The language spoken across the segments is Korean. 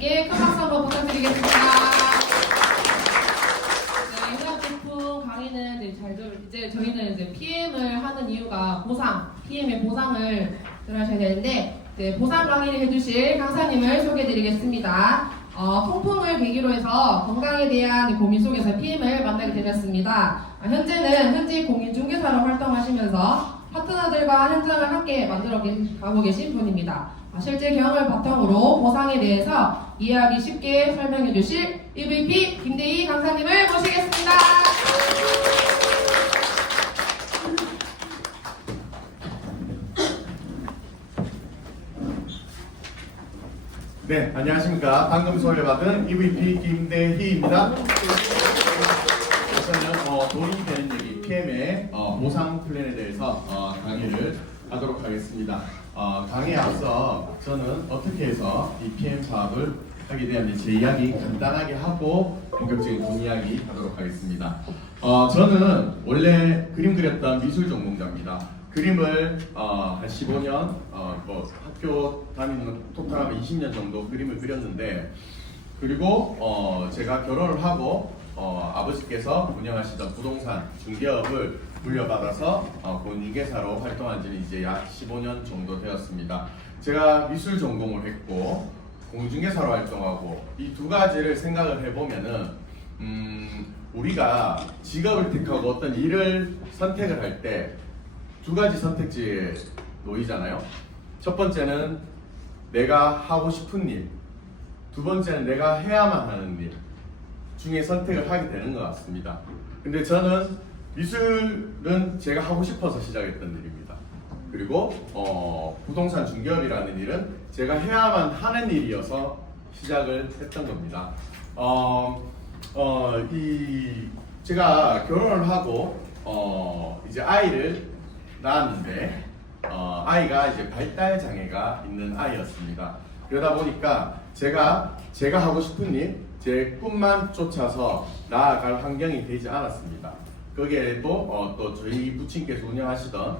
원장님께 큰 박수 한번 부탁드리겠습니다. 네, 해외 제품 강의는 이제 저희는 이제 PM을 하는 이유가 PM의 보상을 들으셔야 되는데, 보상 강의를 해주실 강사님을 소개해드리겠습니다. 통풍을 계기로 해서 건강에 대한 고민 속에서 PM을 만나게 되셨습니다. 현재는 현지 공인중개사로 활동하시면서 파트너들과 현장을 함께 만들어 가고 계신 분입니다. 실제 경험을 바탕으로 보상에 대해서 이해하기 쉽게 설명해 주실 EVP 김대희 강사님을 모시겠습니다. 네, 안녕하십니까. 방금 소개받은 EVP 김대희입니다. 우선은 돈이 되는 얘기, PM의 보상 플랜에 대해서 강의를 하도록 하겠습니다. 강의에 앞서 저는 어떻게 해서 이 PM 사업을 하게 되었는지 제 이야기 간단하게 하고 본격적인 돈 이야기 하도록 하겠습니다. 저는 원래 그림 그렸던 미술 전공자입니다. 그림을 한 15년, 학교 다니는 토탈하면 20년 정도 그림을 그렸는데, 그리고 제가 결혼을 하고 아버지께서 운영하시던 부동산 중개업을 물려받아서 공인중개사로 활동한 지는 이제 약 15년 정도 되었습니다. 제가 미술 전공을 했고 공인중개사로 활동하고 이 두 가지를 생각을 해보면은 우리가 직업을 택하고 어떤 일을 선택을 할 때 두 가지 선택지에 놓이잖아요. 첫 번째는 내가 하고 싶은 일, 두 번째는 내가 해야만 하는 일 중에 선택을 하게 되는 것 같습니다. 근데 저는 미술은 제가 하고 싶어서 시작했던 일입니다. 그리고 부동산 중개업이라는 일은 제가 해야만 하는 일이어서 시작을 했던 겁니다. 제가 결혼을 하고 이제 아이를 낳았는데 아이가 이제 발달 장애가 있는 아이였습니다. 그러다 보니까 제가 하고 싶은 일, 제 꿈만 쫓아서 나아갈 환경이 되지 않았습니다. 거기에도 또 저희 부친께서 운영하시던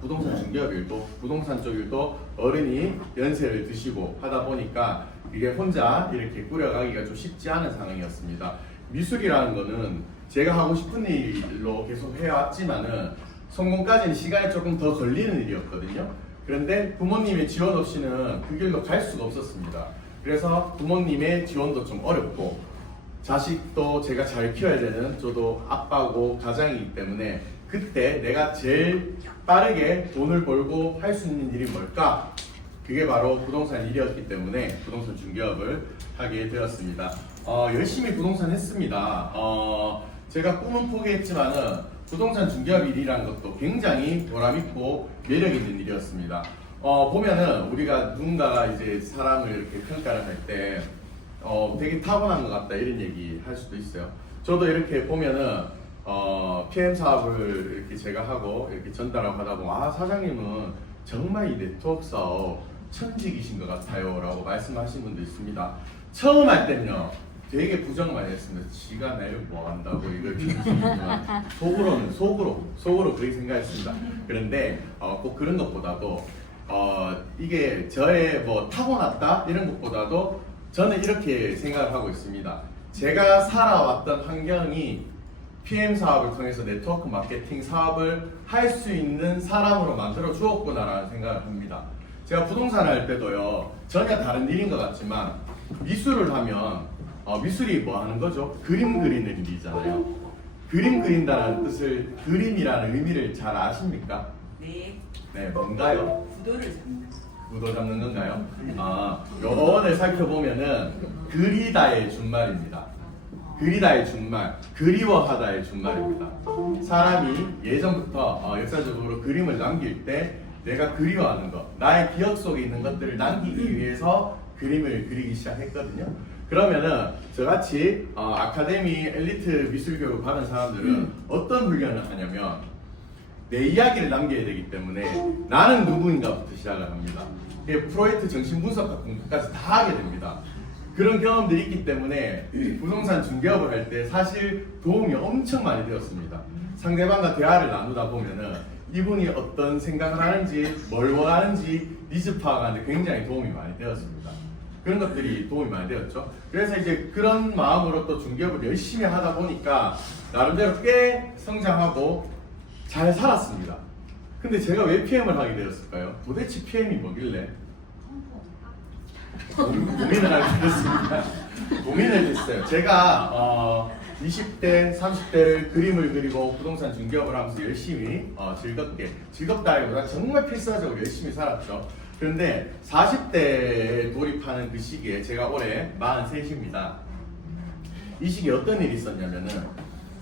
부동산 중개업 일도, 부동산 쪽 일도 어른이 연세를 드시고 하다 보니까 이게 혼자 이렇게 꾸려가기가 좀 쉽지 않은 상황이었습니다. 미술이라는 거는 제가 하고 싶은 일로 계속 해왔지만은 성공까지는 시간이 조금 더 걸리는 일이었거든요. 그런데 부모님의 지원 없이는 그 길로 갈 수가 없었습니다. 그래서 부모님의 지원도 좀 어렵고, 자식도 제가 잘 키워야 되는 저도 아빠고 가장이기 때문에 그때 내가 제일 빠르게 돈을 벌고 할 수 있는 일이 뭘까? 그게 바로 부동산 일이었기 때문에 부동산 중개업을 하게 되었습니다. 열심히 부동산 했습니다. 제가 꿈은 포기했지만은 부동산 중개업 일이라는 것도 굉장히 보람있고 매력있는 일이었습니다. 보면은 우리가 누군가가 이제 사람을 이렇게 평가를 할 때 되게 타고난 것 같다 이런 얘기 할 수도 있어요. 저도 이렇게 보면은 PM 사업을 이렇게 제가 하고 이렇게 전달하고 하다 보면 사장님은 정말 이 네트워크 사업 천직이신 것 같아요 라고 말씀하신 분도 있습니다. 처음 할 때는요 되게 부정 많이 했습니다. 지가 내를 뭐 한다고 이걸 비웃지만 속으로 그렇게 생각했습니다. 그런데 꼭 그런 것보다도 이게 저의 뭐 타고났다 이런 것보다도 저는 이렇게 생각을 하고 있습니다. 제가 살아왔던 환경이 PM 사업을 통해서 네트워크 마케팅 사업을 할 수 있는 사람으로 만들어 주었구나라는 생각을 합니다. 제가 부동산 할 때도요 전혀 다른 일인 것 같지만 미술을 하면 미술이 뭐 하는 거죠? 그림 그리는 일이잖아요. 그림 그린다는 뜻을, 그림이라는 의미를 잘 아십니까? 네. 네, 뭔가요? 구도를 잡는. 구도 잡는 건가요? 요 어원을 살펴보면은 그리다의 준말입니다. 그리다의 준말, 그리워하다의 준말입니다. 사람이 예전부터 역사적으로 그림을 남길 때 내가 그리워하는 것, 나의 기억 속에 있는 것들을 남기기 위해서 그림을 그리기 시작했거든요. 그러면은 저같이 아카데미 엘리트 미술교육을 받은 사람들은 어떤 훈련을 하냐면 내 이야기를 남겨야 되기 때문에 나는 누구인가부터 시작을 합니다. 프로이트 정신분석 같은 것까지 다 하게 됩니다. 그런 경험들이 있기 때문에 부동산 중개업을 할 때 사실 도움이 엄청 많이 되었습니다. 상대방과 대화를 나누다 보면은 이분이 어떤 생각을 하는지, 뭘 원하는지 니즈 파악하는데 굉장히 도움이 많이 되었습니다. 그런 것들이 도움이 많이 되었죠. 그래서 이제 그런 마음으로 또 중개업을 열심히 하다 보니까 나름대로 꽤 성장하고 잘 살았습니다. 근데 제가 왜 PM을 하게 되었을까요? 도대체 PM이 뭐길래? 고민을 하게 되었습니다. 고민을 했어요. 제가 20대, 30대를 그림을 그리고 부동산 중개업을 하면서 열심히 즐겁다기보다 정말 필사적으로 열심히 살았죠. 그런데 40대에 돌입하는 그 시기에 제가 올해 43입니다. 이 시기에 어떤 일이 있었냐면은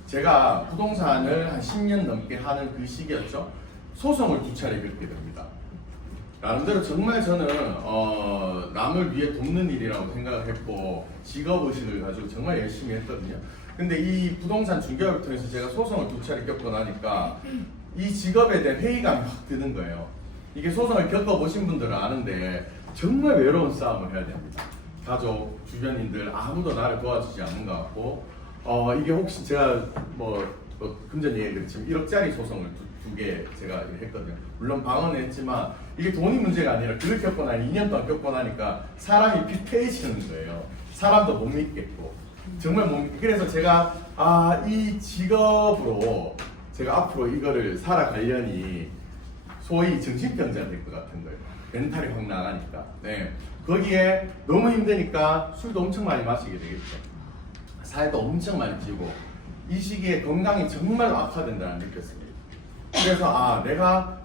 제가 부동산을 한 10년 넘게 하는 그 시기였죠. 소송을 2차례 겪게 됩니다. 나름대로 정말 저는 남을 위해 돕는 일이라고 생각을 했고 직업의식을 가지고 정말 열심히 했거든요. 근데 이 부동산 중개업을 통해서 제가 소송을 2차례 겪고 나니까 이 직업에 대한 회의감이 확 드는 거예요. 이게 소송을 겪어보신 분들은 아는데 정말 외로운 싸움을 해야 됩니다. 가족, 주변인들 아무도 나를 도와주지 않는 것 같고 이게 혹시 제가 금전 얘기했지만 1억짜리 소송을 두 개 제가 했거든요. 물론 방어는 했지만 이게 돈이 문제가 아니라 그걸 겪고 나니 2년 동안 겪고 나니까 사람이 피폐해지는 거예요. 사람도 못 믿겠고 정말 못 믿겠고 그래서 제가 이 직업으로 제가 앞으로 이거를 살아가려니 소위 정신병자 될 것 같은 거예요. 멘탈이 확 나가니까. 네. 거기에 너무 힘드니까 술도 엄청 많이 마시게 되겠죠. 살도 엄청 많이 찌고 이 시기에 건강이 정말 악화된다는 느꼈습니다. 그래서 내가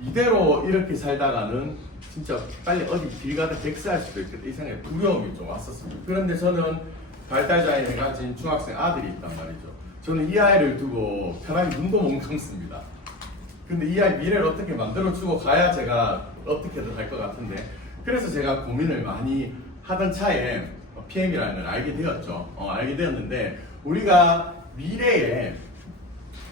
이대로 이렇게 살다가는 진짜 빨리 어디 길 가다 객사할 수도 있겠다 이 생각에 두려움이 좀 왔었습니다. 그런데 저는 발달장애를 가진 중학생 아들이 있단 말이죠. 저는 이 아이를 두고 편하게 눈도 못 감습니다. 근데 이 아이 미래를 어떻게 만들어주고 가야 제가 어떻게든 할 것 같은데 그래서 제가 고민을 많이 하던 차에 PM이라는 걸 알게 되었죠. 알게 되었는데 우리가 미래에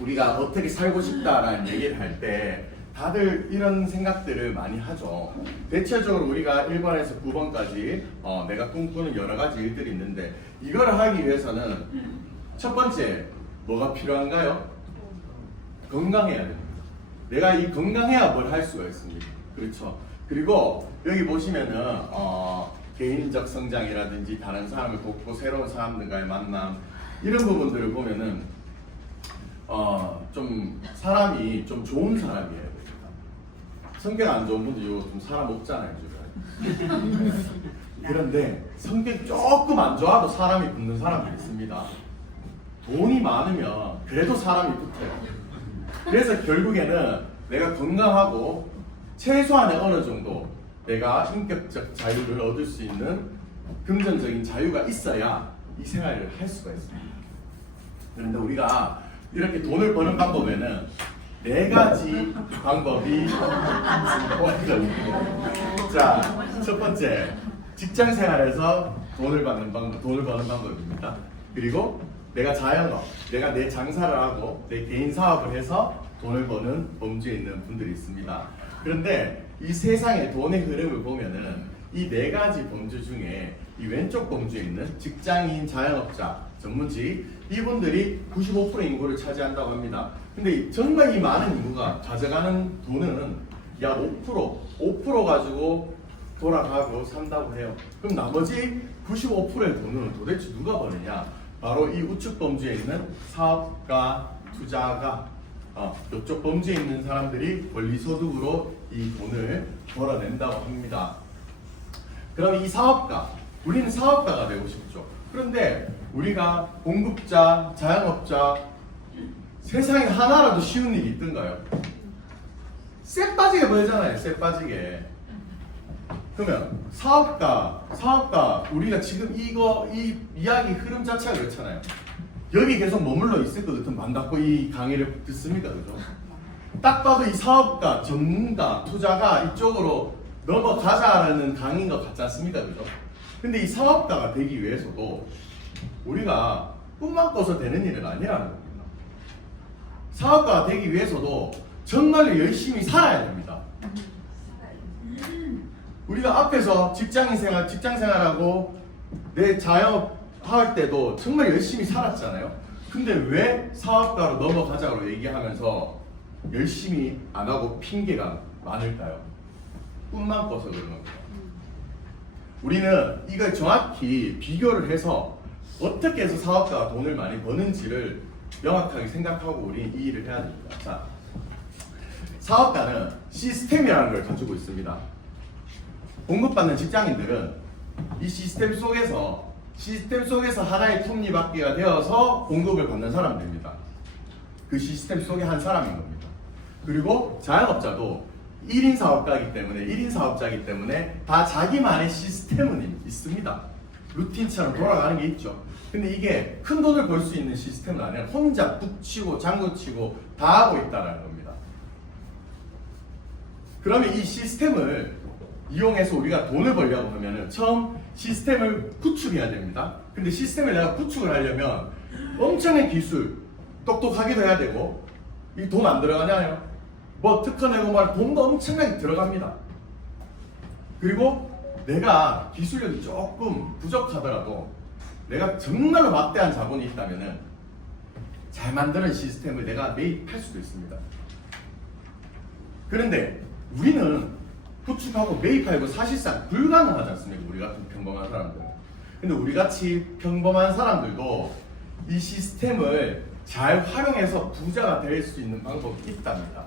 우리가 어떻게 살고 싶다라는 얘기를 할 때 다들 이런 생각들을 많이 하죠. 대체적으로 우리가 1번에서 9번까지 내가 꿈꾸는 여러 가지 일들이 있는데 이걸 하기 위해서는 첫 번째 뭐가 필요한가요? 건강해야 됩니다. 내가 이 건강해야 뭘 할 수가 있습니다. 그렇죠. 그리고 여기 보시면은 개인적 성장이라든지 다른 사람을 돕고 새로운 사람들과의 만남 이런 부분들을 보면은 좀 사람이 좀 좋은 사람이어야 됩니다. 성격 안 좋은 분들 이거 좀 사람 없잖아요, 주변에. 그런데 성격 조금 안 좋아도 사람이 붙는 사람들이 있습니다. 돈이 많으면 그래도 사람이 붙어요. 그래서 결국에는 내가 건강하고 최소한의 어느 정도 내가 인격적 자유를 얻을 수 있는 금전적인 자유가 있어야 이 생활을 할 수가 있습니다. 그런데 우리가 이렇게 돈을 버는 방법에는 4가지 방법이 있거든요. 자, 첫 번째 직장 생활에서 돈을 버는 방법입니다. 그리고 내가 자영업, 내가 내 장사를 하고 내 개인 사업을 해서 돈을 버는 범주에 있는 분들이 있습니다. 그런데 이 세상의 돈의 흐름을 보면은 이 4가지 범주 중에 이 왼쪽 범주에 있는 직장인, 자영업자, 전문직 이분들이 95% 인구를 차지한다고 합니다. 근데 정말 이 많은 인구가 가져가는 돈은 약 5% 가지고 돌아가고 산다고 해요. 그럼 나머지 95%의 돈은 도대체 누가 버느냐? 바로 이 우측 범주에 있는 사업가, 투자가 이쪽 범주에 있는 사람들이 권리소득으로 이 돈을 벌어낸다고 합니다. 그럼 이 사업가, 우리는 사업가가 되고 싶죠. 그런데 우리가 공급자, 자영업자, 세상에 하나라도 쉬운 일이 있던가요? 쎄 빠지게 벌잖아요. 쎄 빠지게. 그러면 사업가 우리가 지금 이 이야기 흐름 자체가 그렇잖아요. 여기 계속 머물러 있을 것 같으면 만 닫고 이 강의를 듣습니까? 그죠? 딱 봐도 이 사업가, 전문가, 투자가 이쪽으로 넘어가자라는 강의인 것 같지 않습니까? 그죠? 근데 이 사업가가 되기 위해서도 우리가 꿈만 꿔서 되는 일은 아니라는 겁니다. 사업가가 되기 위해서도 정말로 열심히 살아야 됩니다. 우리가 앞에서 직장 생활하고 내 자영업 할 때도 정말 열심히 살았잖아요. 근데 왜 사업가로 넘어가자고 얘기하면서 열심히 안 하고 핑계가 많을까요? 꿈만 꿔서 그런 겁니다. 우리는 이걸 정확히 비교를 해서 어떻게 해서 사업가가 돈을 많이 버는지를 명확하게 생각하고 우리 이 일을 해야 됩니다. 자, 사업가는 시스템이라는 걸 가지고 있습니다. 공급받는 직장인들은 이 시스템 속에서 하나의 톱니바퀴가 되어서 공급을 받는 사람들입니다. 그 시스템 속의 한 사람인 겁니다. 그리고 자영업자도 1인 사업자이기 때문에 다 자기만의 시스템은 있습니다. 루틴처럼 돌아가는 게 있죠. 근데 이게 큰 돈을 벌 수 있는 시스템은 아니라 혼자 북치고 장구치고 다 하고 있다는 겁니다. 그러면 이 시스템을 이용해서 우리가 돈을 벌려고 하면은 처음 시스템을 구축해야 됩니다. 근데 시스템을 내가 구축을 하려면 엄청난 기술, 똑똑하기도 해야 되고, 이 돈 안 들어가냐요? 뭐 특허 내고 말 돈도 엄청나게 들어갑니다. 그리고 내가 기술력이 조금 부족하더라도 내가 정말로 막대한 자본이 있다면은 잘 만드는 시스템을 내가 매입할 수도 있습니다. 그런데 우리는 구축하고 매입하고 사실상 불가능하지 않습니까? 우리 같은 평범한 사람들. 근데 우리 같이 평범한 사람들도 이 시스템을 잘 활용해서 부자가 될 수 있는 방법이 있답니다.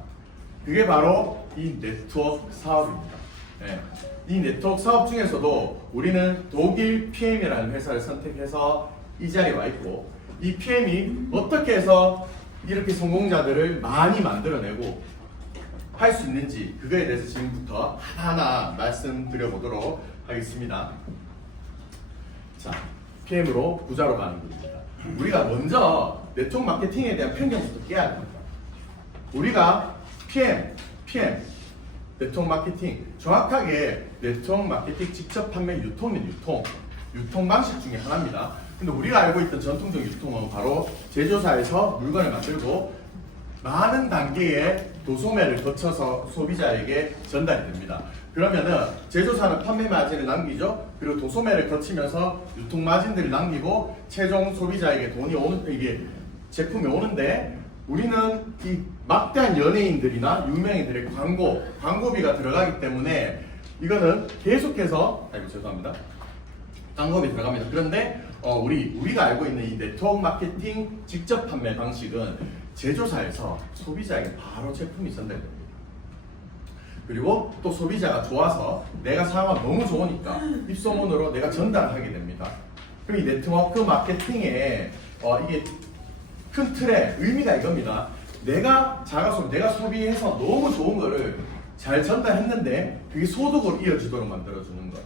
그게 바로 이 네트워크 사업입니다. 네. 이 네트워크 사업 중에서도 우리는 독일 PM이라는 회사를 선택해서 이 자리에 와 있고, 이 PM이 어떻게 해서 이렇게 성공자들을 많이 만들어내고 할 수 있는지, 그거에 대해서 지금부터 하나하나 말씀드려 보도록 하겠습니다. 자, PM으로 부자로 가는 길입니다. 우리가 먼저 네트워크 마케팅에 대한 편견부터 깨야 됩니다. 우리가 PM, 네트워크 마케팅, 정확하게 네트워크 마케팅 직접 판매 유통은 유통 방식 중에 하나입니다. 근데 우리가 알고 있던 전통적 유통은 바로 제조사에서 물건을 만들고 많은 단계의 도소매를 거쳐서 소비자에게 전달이 됩니다. 그러면은 제조사는 판매 마진을 남기죠. 그리고 도소매를 거치면서 유통 마진들을 남기고 최종 소비자에게 이게 제품이 오는데, 우리는 이 막대한 연예인들이나 유명인들의 광고비가 들어가기 때문에 이거는 계속해서 죄송합니다. 광고비 들어갑니다. 그런데 우리가 알고 있는 이 네트워크 마케팅 직접 판매 방식은 제조사에서 소비자에게 바로 제품이 전달됩니다. 그리고 또 소비자가 좋아서 내가 사용하면 너무 좋으니까 입소문으로 내가 전달하게 됩니다. 그럼 이 네트워크 마케팅에 이게 큰 틀의 의미가 이겁니다. 내가 소비해서 너무 좋은 거를 잘 전달했는데 그게 소득으로 이어지도록 만들어주는 것.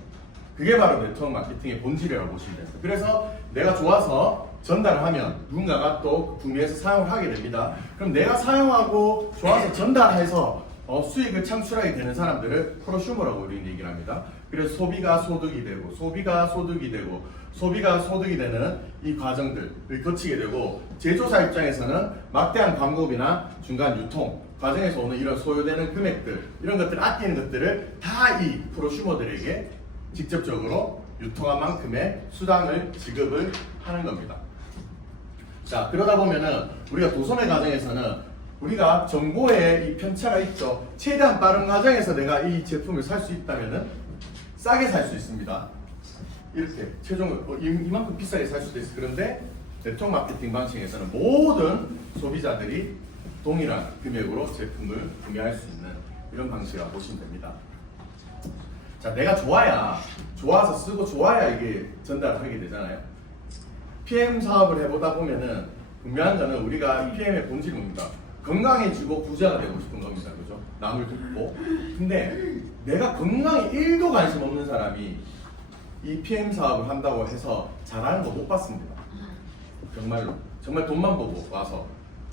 그게 바로 네트워크 마케팅의 본질이라고 보시면 됩니다. 그래서 내가 좋아서 전달을 하면 누군가가 또 구매해서 사용을 하게 됩니다. 그럼 내가 사용하고 좋아서 전달해서 수익을 창출하게 되는 사람들을 프로슈머라고 우리는 얘기를 합니다. 그래서 소비가 소득이 되는 이 과정들을 거치게 되고, 제조사 입장에서는 막대한 광고비나 중간 유통 과정에서 오는 이런 소요되는 금액들, 이런 것들을 아끼는 것들을 다 이 프로슈머들에게 직접적으로 유통한 만큼의 수당을 지급을 하는 겁니다. 자, 그러다 보면은 우리가 도소매 과정에서는 우리가 정보에 이 편차가 있죠. 최대한 빠른 과정에서 내가 이 제품을 살 수 있다면은 싸게 살 수 있습니다. 이렇게 최종을 이만큼 비싸게 살 수도 있어요. 그런데 네트워크 마케팅 방식에서는 모든 소비자들이 동일한 금액으로 제품을 구매할 수 있는 이런 방식이라고 보시면 됩니다. 자, 내가 좋아서 쓰고 좋아야 이게 전달을 하게 되잖아요. PM 사업을 해보다 보면은 분명한 거는 우리가 PM의 본질이 뭡니까? 건강해지고 부자가 되고 싶은 겁니다. 그죠? 남을 돕고. 근데 내가 건강에 1도 관심 없는 사람이 이 PM 사업을 한다고 해서 잘하는 거 못 봤습니다. 정말로. 정말 돈만 보고 와서.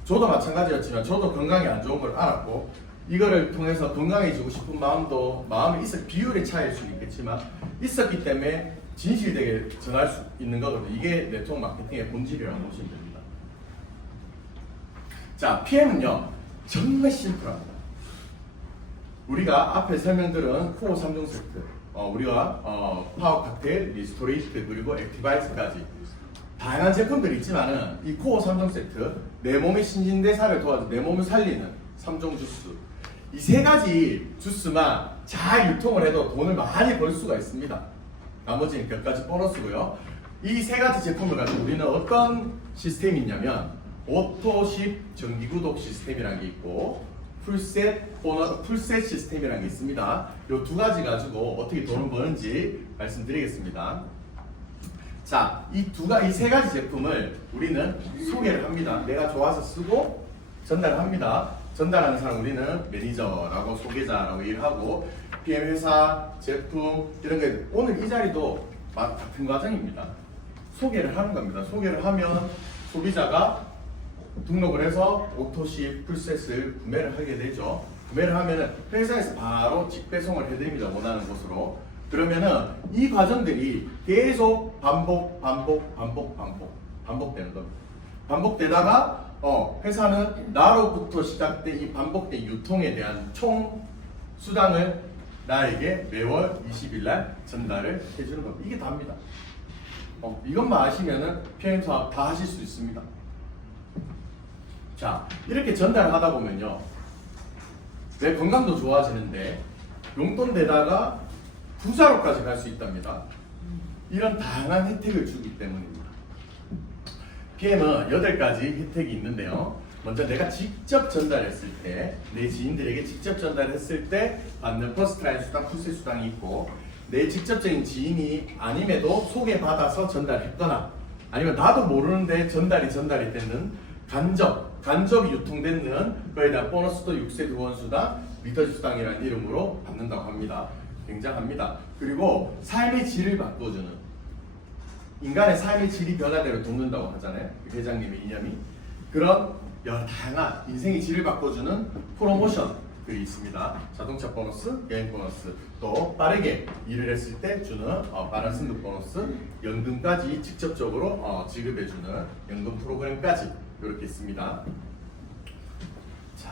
저도 마찬가지였지만 저도 건강이 안 좋은 걸 알았고, 이거를 통해서 건강해지고 싶은 마음이 비율의 차이일 수는 있겠지만 있었기 때문에 진실되게 전할 수 있는 거거든요. 이게 네트워크 마케팅의 본질이라고 보시면 됩니다. 자, PM은요 정말 심플합니다. 우리가 앞에 설명들은 코어 3종 세트, 우리가 파워 칵테일, 리스토레이트, 그리고 액티바이스까지 다양한 제품들이 있지만은 이 코어 3종 세트, 내 몸의 신진대사를 도와줘 내 몸을 살리는 3종 주스, 이 세 가지 주스만 잘 유통을 해도 돈을 많이 벌 수가 있습니다. 나머지는 몇 가지 보너스고요. 이 세 가지 제품을 가지고 우리는 어떤 시스템이 있냐면 오토십 정기구독 시스템이라는 게 있고 풀셋 시스템이라는 게 있습니다. 이 두 가지 가지고 어떻게 돈을 버는지 말씀드리겠습니다. 자, 이 세 가지 제품을 우리는 소개를 합니다. 내가 좋아서 쓰고 전달을 합니다. 전달하는 사람 우리는 매니저라고 소개자라고 일을 하고 PM 회사, 제품 이런 게 오늘 이 자리도 같은 과정입니다. 소개를 하는 겁니다. 소개를 하면 소비자가 등록을 해서 오토십 풀셋을 구매를 하게 되죠. 구매를 하면은 회사에서 바로 직배송을 해드립니다. 원하는 곳으로. 그러면은 이 과정들이 계속 반복되는 겁니다. 반복되다가 회사는 나로부터 시작된 이 반복된 유통에 대한 총 수당을 나에게 매월 20일 날 전달을 해주는 겁니다. 이게 답니다. 이것만 아시면은 PM 사업 다 하실 수 있습니다. 자, 이렇게 전달을 하다 보면요, 내 건강도 좋아지는데 용돈 내다가 부자로까지 갈 수 있답니다. 이런 다양한 혜택을 주기 때문입니다. PM은 8가지 혜택이 있는데요. 먼저 내가 직접 전달했을 때, 내 지인들에게 직접 전달했을 때 받는 퍼스트라인 수당, 풀셋 수당이 있고, 내 직접적인 지인이 아님에도 소개받아서 전달했거나 아니면 나도 모르는데 전달이 되는 간접이 유통되는 거에 대한 보너스도 6세 두원 수당, 리터지 수당이라는 이름으로 받는다고 합니다. 굉장합니다. 그리고 삶의 질을 바꿔주는, 인간의 삶의 질이 변화대로 돕는다고 하잖아요. 회장님의 이념이. 그런 여러 다양한 인생의 질을 바꿔주는 프로모션들이 있습니다. 자동차 보너스, 여행 보너스, 또 빠르게 일을 했을 때 주는 빠른 승급 보너스, 연금까지 직접적으로 지급해주는 연금 프로그램까지 이렇게 있습니다. 자,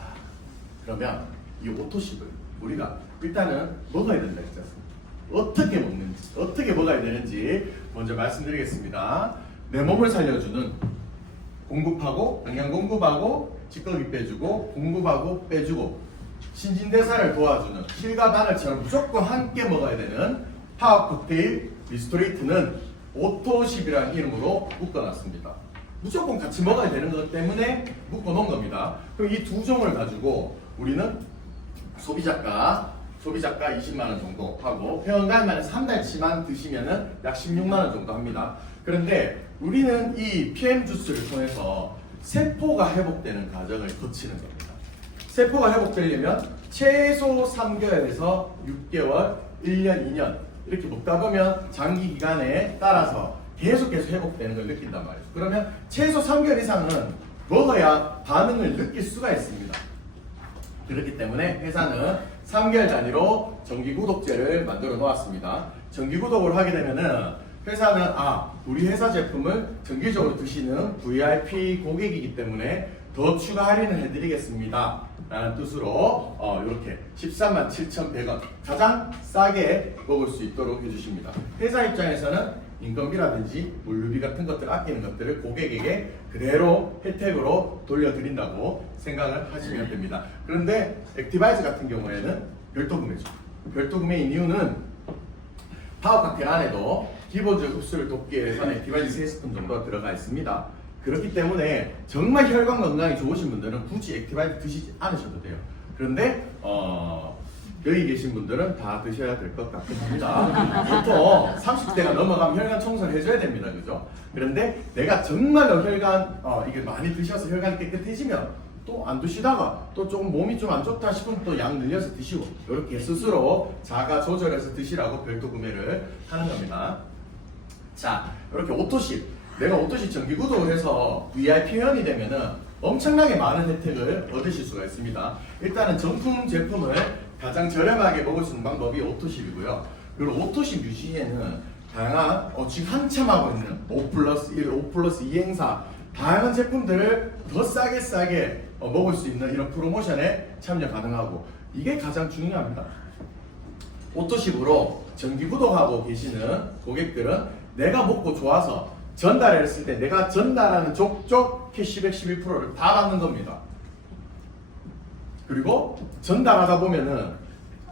그러면 이 오토십을 우리가 일단은 먹어야 된다 했지 않습니까? 어떻게 먹는지, 어떻게 먹어야 되는지 먼저 말씀드리겠습니다. 내 몸을 살려주는 공급하고, 영양 공급하고, 찌꺼기 빼주고, 공급하고, 빼주고, 신진대사를 도와주는 실과 바늘처럼 무조건 함께 먹어야 되는 파워 칵테일 리스토레이트는 오토십이라는 이름으로 묶어놨습니다. 무조건 같이 먹어야 되는 것 때문에 묶어놓은 겁니다. 그럼 이 두 종을 가지고 우리는 소비자가 20만원 정도 하고 회원가입만 3달치만 드시면은 약 16만원 정도 합니다. 그런데 우리는 이 PM 주스를 통해서 세포가 회복되는 과정을 거치는 겁니다. 세포가 회복되려면 최소 3개월에서 6개월, 1년, 2년 이렇게 먹다 보면 장기 기간에 따라서 계속 회복되는 걸 느낀단 말이에요. 그러면 최소 3개월 이상은 먹어야 반응을 느낄 수가 있습니다. 그렇기 때문에 회사는 3개월 단위로 정기구독제를 만들어 놓았습니다. 정기구독을 하게 되면은 회사는 우리 회사 제품을 정기적으로 드시는 VIP 고객이기 때문에 더 추가 할인을 해드리겠습니다 라는 뜻으로 이렇게 137,100원 가장 싸게 먹을 수 있도록 해주십니다. 회사 입장에서는 인건비라든지 물류비 같은 것들 아끼는 것들을 고객에게 그대로 혜택으로 돌려드린다고 생각을 하시면 됩니다. 그런데 액티바이즈 같은 경우에는 별도 구매죠. 별도 구매인 이유는 파워 칵테일 안에도 기본적 흡수를 돕기 위해서 액티바이즈 3스푼 정도 들어가 있습니다. 그렇기 때문에 정말 혈관 건강이 좋으신 분들은 굳이 액티바이즈 드시지 않으셔도 돼요. 그런데 여기 계신 분들은 다 드셔야 될 것 같긴 합니다. 보통 30대가 넘어가면 혈관 청소를 해줘야 됩니다. 그죠? 그런데 내가 정말로 혈관, 이게 많이 드셔서 혈관이 깨끗해지면 또 안 드시다가 또 조금 몸이 좀 안 좋다 싶으면 또 양 늘려서 드시고 이렇게 스스로 자가 조절해서 드시라고 별도 구매를 하는 겁니다. 자, 이렇게 오토십. 내가 오토십 정기 구독을 해서 VIP 회원이 되면은 엄청나게 많은 혜택을 얻으실 수가 있습니다. 일단은 정품 제품을 가장 저렴하게 먹을 수 있는 방법이 오토십이고요. 그리고 오토십 유지에는 다양한 지금 한참 하고 있는 5+1, 5+2 행사 다양한 제품들을 더 싸게 먹을 수 있는 이런 프로모션에 참여 가능하고 이게 가장 중요합니다. 오토십으로 정기 구독하고 계시는 고객들은 내가 먹고 좋아서 전달했을 때 내가 전달하는 족족 캐시백 11%를 다 받는 겁니다. 그리고 전달하다 보면은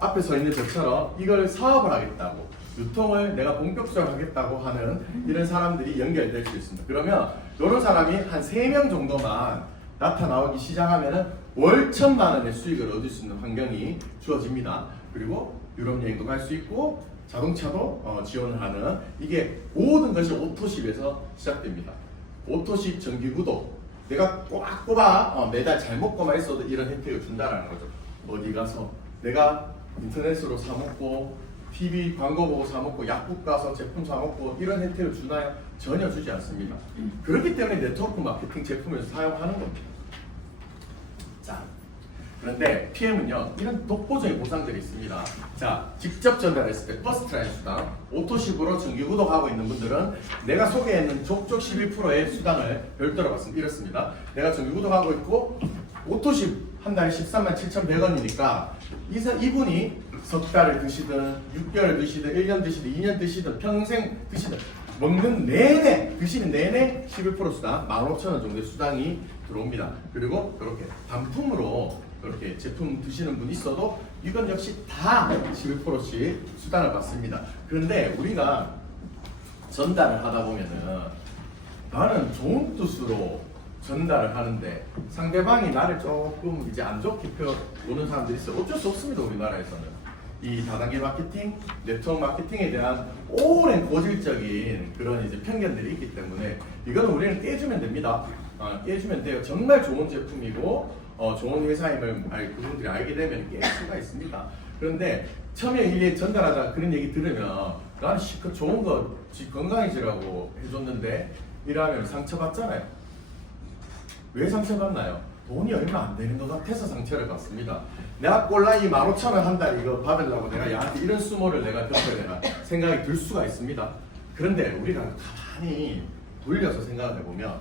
앞에 서 있는 저처럼 이걸 사업을 하겠다고 유통을 내가 본격적으로 하겠다고 하는 이런 사람들이 연결될 수 있습니다. 그러면 이런 사람이 한 3명 정도만 나타나오기 시작하면은 월 1,000만 원의 수익을 얻을 수 있는 환경이 주어집니다. 그리고 유럽 여행도 갈 수 있고 자동차도 지원을 하는, 이게 모든 것이 오토십에서 시작됩니다. 오토십 정기구독, 내가 꼬박꼬박 매달 잘 먹고만 있어도 이런 혜택을 준다라는 거죠. 어디 가서 내가 인터넷으로 사 먹고 TV 광고 보고 사 먹고 약국 가서 제품 사 먹고 이런 혜택을 주나요? 전혀 주지 않습니다. 그렇기 때문에 네트워크 마케팅 제품을 사용하는 겁니다. 자, 그런데 PM은요 이런 독보적인 보상들이 있습니다. 자, 직접 전달했을 때 퍼스트 라인 수당, 오토십으로 정기 구독하고 있는 분들은 내가 소개했는 족족 11%의 수당을 별도로 받습니다. 이렇습니다. 내가 정기 구독하고 있고 오토십 한 달에 137,100원이니까 이분이 석 달을 드시든 6개월 드시든 1년 드시든 2년 드시든 평생 드시든 먹는 내내 드시는 내내 11% 수당 15,000원 정도의 수당이 들어옵니다. 그리고 이렇게 단품으로 이렇게 제품 드시는 분이 있어도 이건 역시 다 11%씩 수당을 받습니다. 그런데 우리가 전달을 하다 보면은 나는 좋은 뜻으로 전달을 하는데 상대방이 나를 조금 이제 안 좋게 보는 사람들이 있어요. 어쩔 수 없습니다. 우리나라에서는 이 다단계 마케팅, 네트워크 마케팅에 대한 오랜 고질적인 그런 이제 편견들이 있기 때문에 이거는 우리는 깨주면 됩니다. 깨주면 돼요. 정말 좋은 제품이고 좋은 회사임을 그분들이 알게 되면 깰 수가 있습니다. 그런데 처음에 이게 전달하다가 그런 얘기 들으면 나는 실컷 좋은 거 건강해지라고 해줬는데 이러면 상처받잖아요. 왜 상처받나요? 돈이 얼마 안 되는 것 같아서 상처를 받습니다. 내가 꼴라이 15,000원 한 달 이거 받으려고 내가 야한테 이런 수모를 내가 겪어야 되나 생각이 들 수가 있습니다. 그런데 우리가 가만히 돌려서 생각을 해보면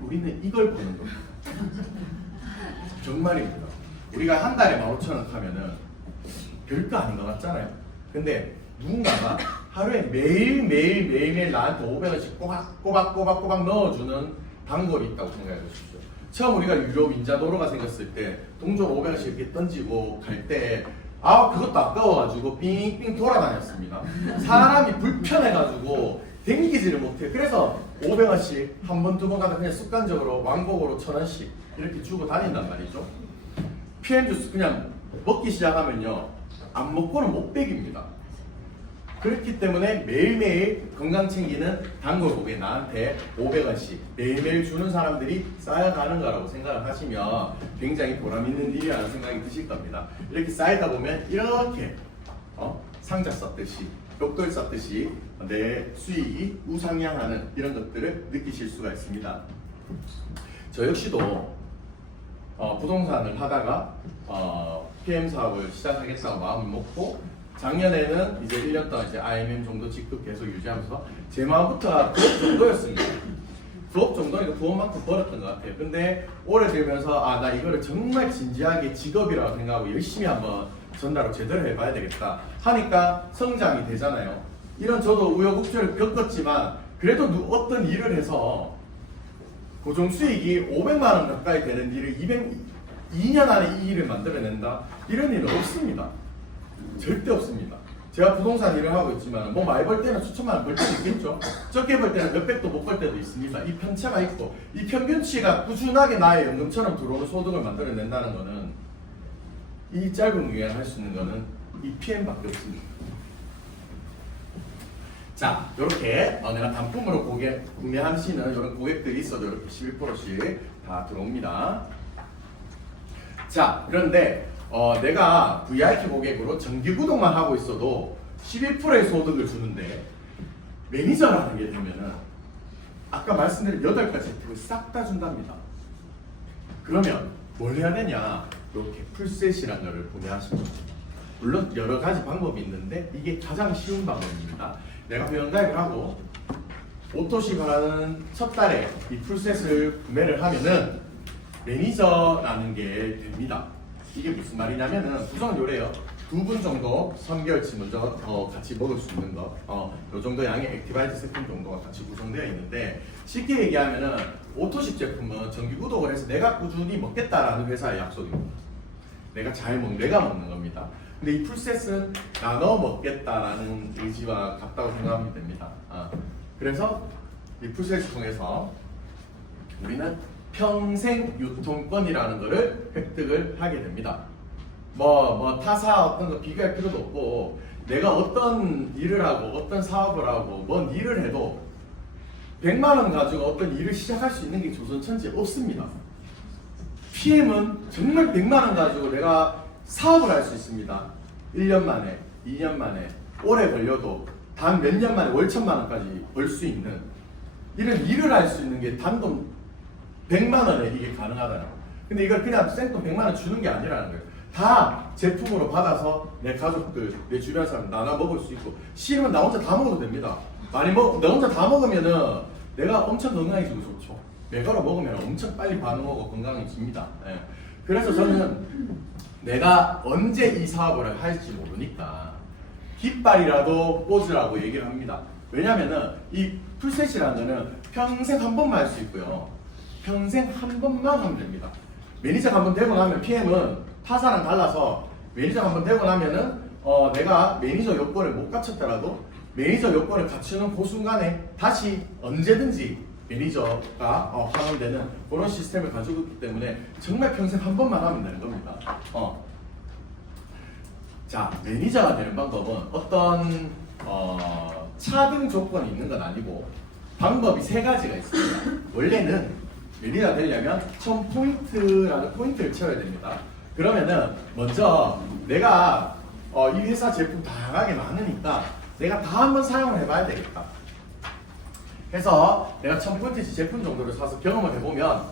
우리는 이걸 버는 겁니다. 정말입니다. 우리가 한 달에 15,000원 하면은 별거 아닌 것 같잖아요. 근데 누군가가 하루에 매일 나한테 500원씩 꼬박꼬박 넣어주는 방법이 있다고 생각해 보십시오. 처음 우리가 유럽 인자도로가 생겼을 때 동전 500원씩 이렇게 던지고 갈 때 그것도 아까워가지고 삥삥 돌아다녔습니다. 사람이 불편해가지고 댕기지를 못해요. 그래서 500원씩 한 번, 두 번 가다 그냥 습관적으로 왕복으로 1,000원씩 이렇게 주고 다닌단 말이죠. PM 주스 그냥 먹기 시작하면요 안 먹고는 못 빼깁니다. 그렇기 때문에 매일매일 건강 챙기는 단골고객 나한테 500원씩 매일매일 주는 사람들이 쌓여가는 거라고 생각을 하시면 굉장히 보람있는 일이라는 생각이 드실 겁니다. 이렇게 쌓이다 보면 이렇게 상자 썼듯이 벽돌 쌓듯이 내 수익이 우상향하는 이런 것들을 느끼실 수가 있습니다. 저 역시도 부동산을 하다가 PM 사업을 시작하겠다고 마음을 먹고 작년에는 이제 1년 동안 이제 IMM 정도 직급 계속 유지하면서 제 마음부터가 부업 정도였습니다. 부업 정도니까 부업만큼 벌었던 것 같아요. 근데 올해 들면서 나 이거를 정말 진지하게 직업이라고 생각하고 열심히 한번 전달을 제대로 해봐야 되겠다 하니까 성장이 되잖아요. 이런 저도 우여곡절을 겪었지만 그래도 어떤 일을 해서 고정 수익이 500만 원 가까이 되는 일을 2년 안에 이 일을 만들어낸다? 이런 일은 없습니다. 절대 없습니다. 제가 부동산 일을 하고 있지만 뭐 많이 벌 때는 수천만 원 벌 때도 있겠죠. 적게 벌 때는 몇백도 못 벌 때도 있습니다. 이 편차가 있고 이 평균치가 꾸준하게 나의 연금처럼 들어오는 소득을 만들어낸다는 거는 이 짧은 기간에 할 수 있는 거는 이 PM밖에 없습니다. 자, 이렇게 내가 단품으로 구매하시는 이런 고객들이 있어도 이렇게 11%씩 다 들어옵니다. 자, 그런데 내가 VIP 고객으로 정기 구독만 하고 있어도 11%의 소득을 주는데 매니저라는 게 되면은 아까 말씀드린 8가지 혜택을 싹 다 준답니다. 그러면 뭘 해야 되냐? 이렇게 풀셋이라는 거를 구매하시면 물론 여러 가지 방법이 있는데 이게 가장 쉬운 방법입니다. 내가 회원가입을 하고 오토십을 하는 첫 달에 이 풀셋을 구매를 하면은 매니저라는 게 됩니다. 이게 무슨 말이냐면은 구성은 요래요. 2분 정도 3개월치 먼저 같이 먹을 수 있는 거, 요 정도 양의 액티바이트 제품 정도가 같이 구성되어 있는데 쉽게 얘기하면은 오토십 제품은 정기 구독을 해서 내가 꾸준히 먹겠다라는 회사의 약속입니다. 내가 먹는 겁니다. 근데 이 풀셋은 나눠 먹겠다라는 의지와 같다고 생각하면 됩니다. 그래서 이 풀셋을 통해서 우리는 평생 유통권이라는 것을 획득을 하게 됩니다. 타사 어떤 거 비교할 필요도 없고, 내가 어떤 일을 하고 어떤 사업을 하고 뭔 일을 해도 100만 원 가지고 어떤 일을 시작할 수 있는 게 조선천지에 없습니다. PM은 정말 100만 원 가지고 내가 사업을 할 수 있습니다. 1년 만에, 2년 만에, 오래 걸려도 단 몇 년 만에 월 1,000만 원까지 벌 수 있는 이런 일을 할 수 있는 게 단돈 100만 원에 이게 가능하다는 거예요. 근데 이걸 그냥 생돈 100만 원 주는 게 아니라는 거예요. 다 제품으로 받아서 내 가족들, 내 주변 사람 나눠 먹을 수 있고, 싫으면 나 혼자 다 먹어도 됩니다. 나 혼자 다 먹으면은 내가 엄청 건강해지고 좋죠. 내가로 먹으면 엄청 빨리 반응하고 건강해집니다. 네. 그래서 저는 내가 언제 이 사업을 할지 모르니까 깃발이라도 꽂으라고 얘기를 합니다. 왜냐면은 이 풀셋이라는 거는 평생 한 번만 할 수 있고요. 평생 한 번만 하면 됩니다. 매니저가 한 번 되고 나면 PM은 타사랑 달라서 매니저가 한 번 되고 나면은 내가 매니저 요건을 못 갖췄더라도 매니저 요건을 갖추는 그 순간에 다시 언제든지 매니저가 환원되는 그런 시스템을 가지고 있기 때문에 정말 평생 한 번만 하면 되는 겁니다. 자, 매니저가 되는 방법은 어떤 차등 조건이 있는 건 아니고 방법이 3가지가 있습니다. 원래는 매니저가 되려면 1000포인트라는 포인트를 채워야 됩니다. 그러면은 먼저 내가 이 회사 제품 다양하게 많으니까 내가 다 한번 사용을 해봐야 되겠다. 해서 내가 1000포인트치 제품 정도를 사서 경험을 해보면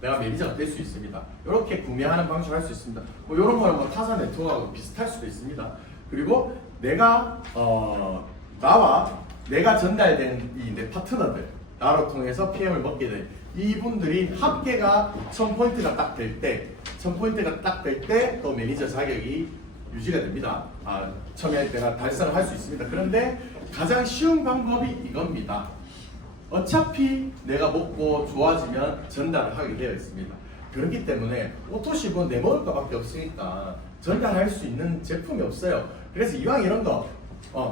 내가 매니저가 될 수 있습니다. 이렇게 구매하는 방식을 할 수 있습니다. 이런 거는 타사 네트워크하고 비슷할 수도 있습니다. 그리고 내가 나와 내가 전달된 이 내 파트너들, 나로 통해서 PM을 먹게 된 이분들이 합계가 1000포인트가 딱 될 때, 1000포인트가 딱 될 때 또 매니저 자격이 유지가 됩니다. 처음에 내가 달성을 할 수 있습니다. 그런데 가장 쉬운 방법이 이겁니다. 어차피 내가 먹고 좋아지면 전달을 하게 되어 있습니다. 그렇기 때문에 오토십은 내 먹을 것밖에 없으니까 전달할 수 있는 제품이 없어요. 그래서 이왕 이런 거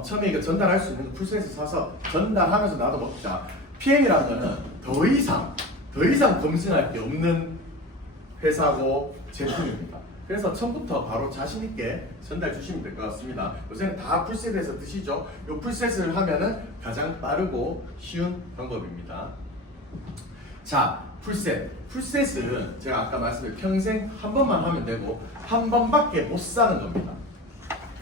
처음에 이거 전달할 수 있는 풀셋을 사서 전달하면서 나도 먹자. PM이라는 거는 더 이상 검증할 게 없는 회사고 제품입니다. 그래서 처음부터 바로 자신 있게 전달 주시면 될 것 같습니다. 요새는 다 풀셋에서 드시죠. 이 풀셋을 하면은 가장 빠르고 쉬운 방법입니다. 자, 풀셋은 제가 아까 말씀드린 평생 한 번만 하면 되고 한 번밖에 못 사는 겁니다.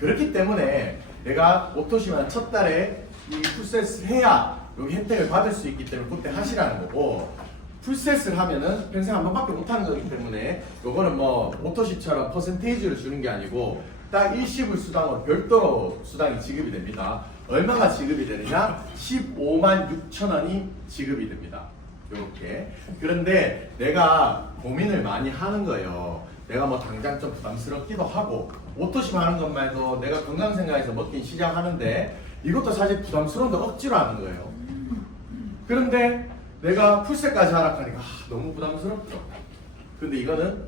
그렇기 때문에 내가 오토시만 첫 달에 이 풀셋을 해야 여기 혜택을 받을 수 있기 때문에 그때 하시라는 거고, 풀셋을 하면은 평생 한 번밖에 못 하는 거기 때문에 요거는 오토십처럼 퍼센테이지를 주는 게 아니고 딱 일시불 수당으로 별도로 수당이 지급이 됩니다. 얼마가 지급이 되느냐? 15만 6천 원이 지급이 됩니다. 요렇게. 그런데 내가 고민을 많이 하는 거예요. 내가 당장 좀 부담스럽기도 하고, 오토십 하는 것만 해도 내가 건강 생각해서 먹긴 시작하는데 이것도 사실 부담스러운데 억지로 하는 거예요. 그런데 내가 풀셋까지 하라 하니까 너무 부담스럽죠. 근데 이거는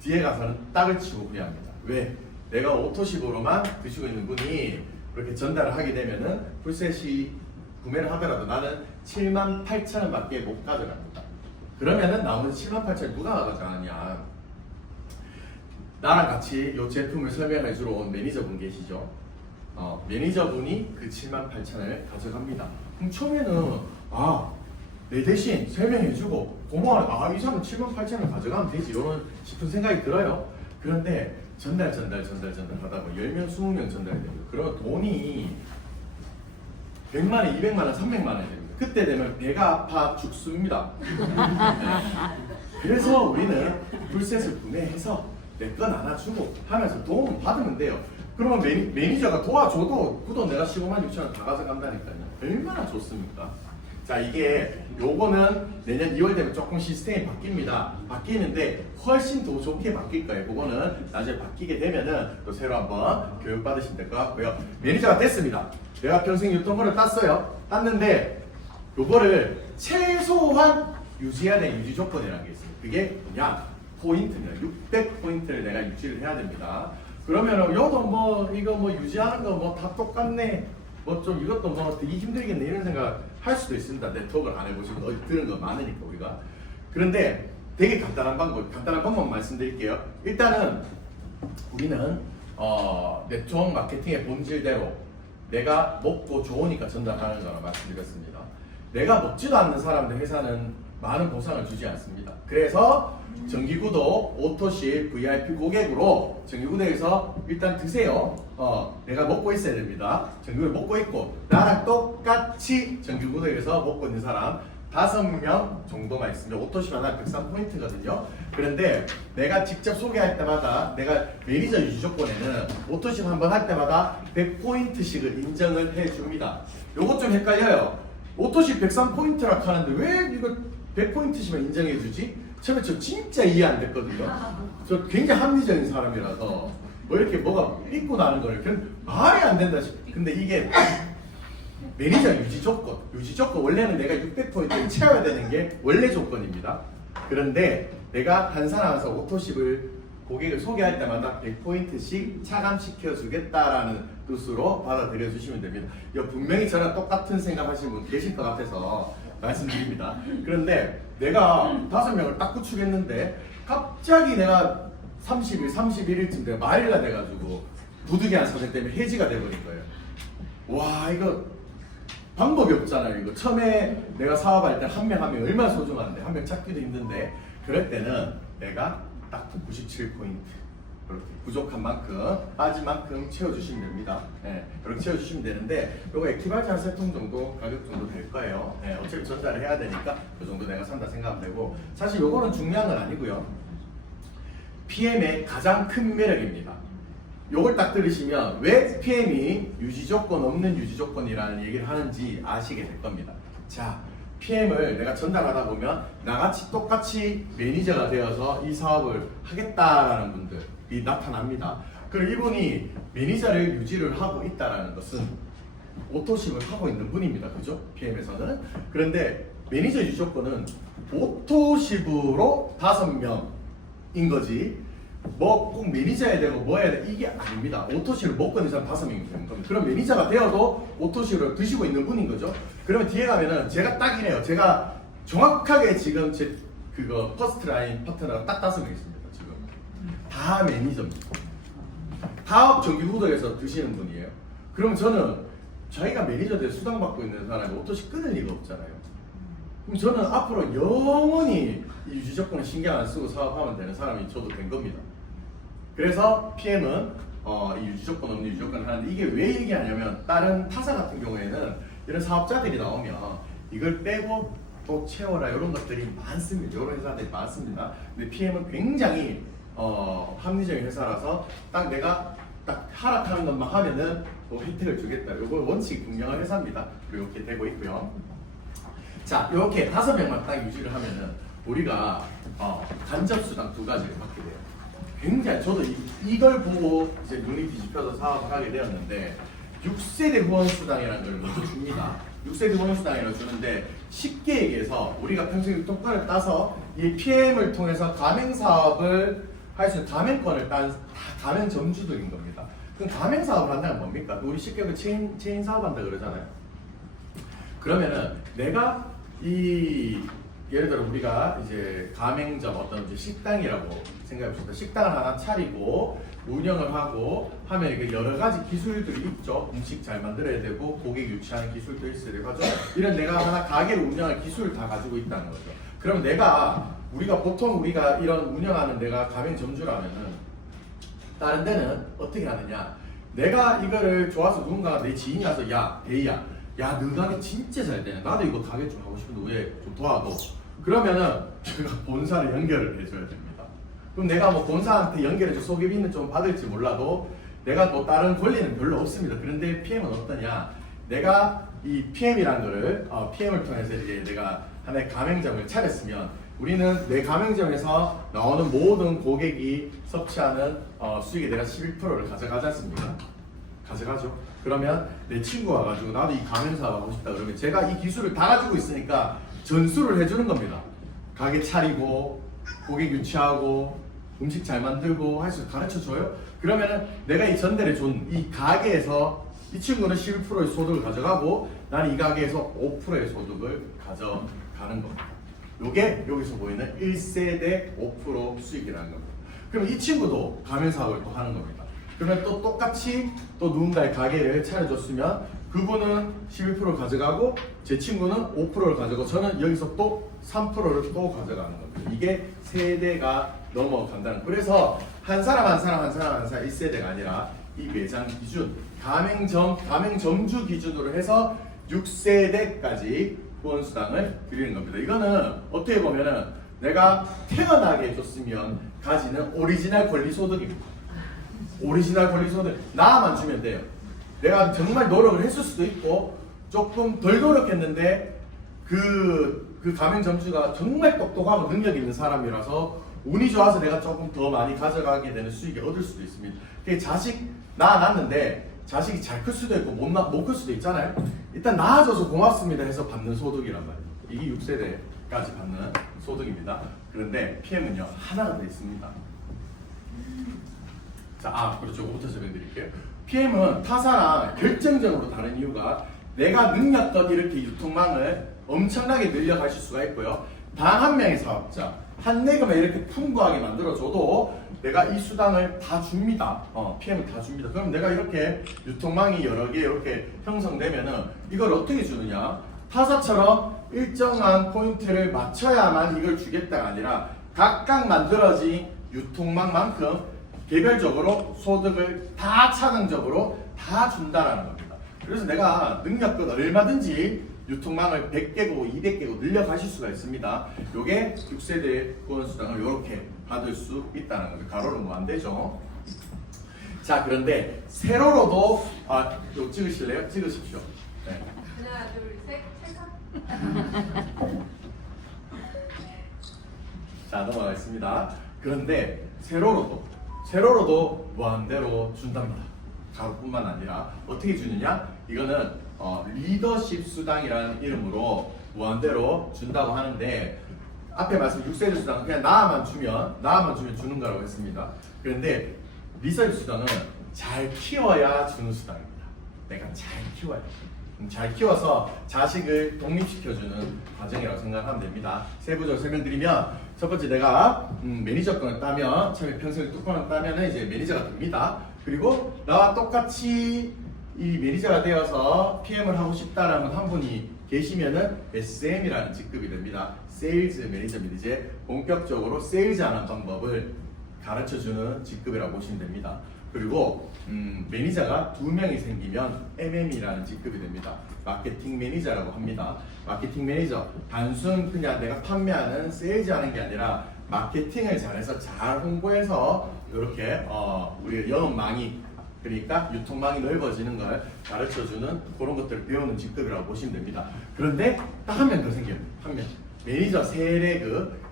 뒤에 가서는 딱을 치고 후회합니다. 왜? 내가 오토십으로만 드시고 있는 분이 그렇게 전달을 하게 되면은 풀셋이 구매를 하더라도 나는 78,000원밖에 못 가져갑니다. 그러면은 나머지 78,000원 누가 가져가느냐? 나랑 같이 이 제품을 설명해 주러 온 매니저분 계시죠? 매니저분이 그 78,000원을 가져갑니다. 그럼 처음에는 내 대신 설명해주고 고마워, 이 사람 78,000원 가져가면 되지 이런 싶은 생각이 들어요. 그런데 전달 하다 보면 10명, 20명 전달이 됩니다. 그러면 돈이 100만 원, 200만 원, 300만 원이 됩니다. 그때 되면 배가 아파 죽습니다. 그래서 우리는 풀셋을 구매해서 내 건 안아주고 하면서 도움 받으면 돼요. 그러면 매니저가 도와줘도 그 돈 내가 15만 6천 원 다 가져간다니까요. 얼마나 좋습니까? 자, 이게 요거는 내년 2월 되면 조금 시스템이 바뀝니다. 바뀌는데 훨씬 더 좋게 바뀔 거예요. 그거는 나중에 바뀌게 되면은 또 새로 한번 교육 받으시면 될 것 같고요. 매니저가 됐습니다. 내가 평생 유통권을 땄어요. 땄는데 요거를 최소한 유지해야 되는 유지 조건이라는 게 있어요. 그게 뭐냐? 포인트입니다. 600포인트를 내가 유지를 해야 됩니다. 그러면은 여도 뭐 이거 뭐 유지하는 거 뭐 다 똑같네. 뭐 좀 이것도 뭐 되게 힘들겠네 이런 생각 할 수도 있습니다. 네트워크를 안 해보시면 어디 들은 거 많으니까 우리가. 그런데 되게 간단한 방법 말씀드릴게요. 일단은 우리는 네트워크 마케팅의 본질대로 내가 먹고 좋으니까 전달하는 거라 말씀드렸습니다. 내가 먹지도 않는 사람들 회사는 많은 보상을 주지 않습니다. 그래서 정기구독, 오토십, VIP 고객으로 정기구독에서 일단 드세요. 내가 먹고 있어야 됩니다. 정기구독 먹고 있고 나랑 똑같이 정기구독에서 먹고 있는 사람 5명 정도만 있습니다. 오토십 하나 103포인트거든요. 그런데 내가 직접 소개할 때마다 내가 매니저 유지 조건에는 오토십 한번 할 때마다 100포인트씩을 인정을 해줍니다. 요것 좀 헷갈려요. 오토십 103포인트라 하는데 왜 이거 100포인트씩만 인정해주지? 처음에 저 진짜 이해 안 됐거든요. 저 굉장히 합리적인 사람이라서 뭐 이렇게 뭐가 삐고 나는 거를 그냥 말이 안 된다 싶. 근데 이게 매니저 유지 조건 원래는 내가 600포인트를 채워야 되는 게 원래 조건입니다. 그런데 내가 한 사람에서 오토십을 고객을 소개할 때마다 100포인트씩 차감시켜 주겠다라는 뜻으로 받아들여 주시면 됩니다. 이거 분명히 저랑 똑같은 생각하시는 분 계실 것 같아서 말씀드립니다. 그런데 내가 5명을 딱 구축했는데 갑자기 내가 30일, 31일쯤 내가 마일가 돼가지고 부득이한 사정 때문에 해지가 돼버린 거예요. 와 이거 방법이 없잖아요. 이거 처음에 내가 사업할 때 한 명 얼마나 소중한데 한 명 찾기도 힘든데 그럴 때는 내가 딱 97포인트 이렇게 부족한 만큼 빠진 만큼 채워주시면 됩니다. 네, 이렇게 채워주시면 되는데 이거 액티바이즈 한 3통 정도 가격 정도 될 거예요. 네, 어차피 전달을 해야 되니까 그 정도 내가 산다 생각하면 되고 사실 요거는 중요한 건 아니고요. PM의 가장 큰 매력입니다. 요걸 딱 들으시면 왜 PM이 유지조건 없는 유지조건이라는 얘기를 하는지 아시게 될 겁니다. 자, PM을 내가 전달하다 보면 나같이 똑같이 매니저가 되어서 이 사업을 하겠다라는 분들이 나타납니다. 그리고 이분이 매니저를 유지를 하고 있다는 것은 오토십을 하고 있는 분입니다. 그죠? PM에서는. 그런데 매니저 유지 조건은 오토십으로 5명인 거지 뭐 꼭 매니저야 되고 뭐 해야 돼 이게 아닙니다. 오토십을 먹고 있는 사람 5명이 되는 겁니다. 그럼 매니저가 되어도 오토십을 드시고 있는 분인 거죠. 그러면 뒤에 가면은 제가 딱 이래요. 제가 정확하게 지금 제 그거 퍼스트 라인 파트너가 딱 5명 있습니다. 지금 다 매니저입니다. 다 정기구독에서 드시는 분이에요. 그러면 저는 자기가 매니저 돼 수당받고 있는 사람이 오토십 끊을 리가 없잖아요. 그럼 저는 앞으로 영원히 이 유지조건을 신경 안 쓰고 사업하면 되는 사람이 저도 된 겁니다. 그래서 PM은 이 유지조건 없는 유지조건을 하는데 이게 왜 얘기하냐면 다른 타사 같은 경우에는 이런 사업자들이 나오면 이걸 빼고 또 채워라 이런 것들이 많습니다. 이런 회사들이 많습니다. 근데 PM은 굉장히 합리적인 회사라서 딱 내가 딱 하락하는 것만 하면은 뭐 혜택을 주겠다. 이거 원칙이 분명한 회사입니다. 이렇게 되고 있고요. 자, 이렇게 5명만 딱 유지를 하면은 우리가 간접수당 2가지를 받게 돼요. 굉장히 저도 이걸 보고 이제 눈이 뒤집혀서 사업을 하게 되었는데 6세대 후원수당이라는 걸 먼저 줍니다. 6세대 후원수당이라고 주는데 쉽게 얘기해서 우리가 평생 유통권을 따서 이 PM을 통해서 가맹사업을 할 수 있는 가맹권을 딴 가맹 점주들인 겁니다. 그럼 가맹사업을 한다는 뭡니까? 우리 쉽게 그 체인 사업한다 그러잖아요. 그러면은 내가 예를 들어 우리가 이제 가맹점 어떤 이제 식당이라고 생각해봅시다. 식당을 하나 차리고 운영을 하고 하면 이게 여러 가지 기술들이 있죠. 음식 잘 만들어야 되고 고객 유치하는 기술도 있어야 되고 하죠. 이런 내가 하나 가게를 운영할 기술을 다 가지고 있다는 거죠. 그럼 우리가 보통 우리가 이런 운영하는 내가 가맹점주라면은 다른 데는 어떻게 하느냐? 내가 이거를 좋아서 누군가 내 지인이 와서 야 대희야 야, 너 가게 진짜 잘 되네. 나도 이거 가게 좀 하고 싶은데 왜 좀 도와줘. 그러면은 제가 본사를 연결을 해줘야 됩니다. 그럼 내가 뭐 본사한테 연결해서 소개비는 좀 받을지 몰라도 내가 뭐 다른 권리는 별로 없습니다. 그런데 PM은 어떠냐? 내가 이 PM이라는 거를 PM을 통해서 이제 내가 하나의 가맹점을 차렸으면 우리는 내 가맹점에서 나오는 모든 고객이 섭취하는 수익에 내가 11%를 가져가지 않습니까? 가져가죠. 그러면 내 친구가 와가지고 나도 이 가맹사업 하고 싶다 그러면 제가 이 기술을 다 가지고 있으니까 전수를 해주는 겁니다. 가게 차리고 고객 유치하고 음식 잘 만들고 할 수 가르쳐줘요. 그러면은 내가 이 전달해 준 이 가게에서 이 친구는 11%의 소득을 가져가고 나는 이 가게에서 5%의 소득을 가져가는 겁니다. 요게 여기서 보이는 1세대 5% 수익이라는 겁니다. 그럼 이 친구도 가맹 사업을 또 하는 겁니다. 그러면 또 똑같이 또 누군가의 가게를 차려줬으면 그분은 11%를 가져가고 제 친구는 5%를 가져가고 저는 여기서 또 3%를 또 가져가는 겁니다. 이게 세대가 넘어간다는. 그래서 한 사람 한 사람 한 사람 한 사람 1세대가 아니라 이 매장 기준 가맹점주 기준으로 해서 6세대까지 후원수당을 드리는 겁니다. 이거는 어떻게 보면은 내가 태어나게 해줬으면 가지는 오리지널 권리소득입니다. 오리지널 권리소득 나만 주면 돼요. 내가 정말 노력을 했을 수도 있고 조금 덜 노력했는데 그 가맹점주가 정말 똑똑하고 능력 있는 사람이라서 운이 좋아서 내가 조금 더 많이 가져가게 되는 수익을 얻을 수도 있습니다. 자식 낳았는데 자식이 잘 클 수도 있고 못 클 수도 있잖아요. 일단 낳아줘서 고맙습니다 해서 받는 소득이란 말이에요. 이게 6세대까지 받는 소득입니다. 그런데 PM은요 하나가 더 있습니다. 자, 그렇죠. 그거부터 설명드릴게요. PM은 타사랑 결정적으로 다른 이유가 내가 능력껏 이렇게 유통망을 엄청나게 늘려가실 수가 있고요. 단 한 명의 사업자, 한 내금을 이렇게 풍부하게 만들어줘도 내가 이 수당을 다 줍니다. PM을 다 줍니다. 그럼 내가 이렇게 유통망이 여러 개 이렇게 형성되면은 이걸 어떻게 주느냐? 타사처럼 일정한 포인트를 맞춰야만 이걸 주겠다가 아니라 각각 만들어진 유통망만큼 개별적으로 소득을 다 차등적으로 다 준다라는 겁니다. 그래서 내가 능력껏 얼마든지 유통망을 100개고 200개고 늘려가실 수가 있습니다. 요게 6세대 후원수당을 이렇게 받을 수 있다는 겁니다. 가로는 뭐 안 되죠. 자, 그런데 세로로도 요 찍으실래요? 찍으십시오. 네. 하나, 둘, 셋, 찰칵. 자, 넘어가겠습니다. 그런데 세로로도 무한대로 준답니다. 가로뿐만 아니라 어떻게 주느냐? 이거는 리더십 수당이라는 이름으로 무한대로 준다고 하는데 앞에 말씀 6세대 수당은 그냥 나만 주면 주는 거라고 했습니다. 그런데 리더십 수당은 잘 키워야 주는 수당입니다. 내가 잘 키워야 돼. 잘 키워서 자식을 독립시켜주는 과정이라고 생각하면 됩니다. 세부적으로 설명드리면 첫 번째 내가 매니저권을 따면 처음에 평생 특권을 따면 이제 매니저가 됩니다. 그리고 나와 똑같이 이 매니저가 되어서 PM을 하고 싶다라는 한 분이 계시면은 SM이라는 직급이 됩니다. 세일즈 매니저입니다. 이제 본격적으로 세일즈하는 방법을 가르쳐주는 직급이라고 보시면 됩니다. 그리고 매니저가 2명이 생기면 MM이라는 직급이 됩니다. 마케팅 매니저라고 합니다. 마케팅 매니저 단순 그냥 내가 판매하는 세일즈하는 게 아니라 마케팅을 잘해서 잘 홍보해서 이렇게 우리 영업망이 그러니까 유통망이 넓어지는 걸 가르쳐주는 그런 것들을 배우는 직급이라고 보시면 됩니다. 그런데 딱 한 명 더 생겨요. 한 명. 매니저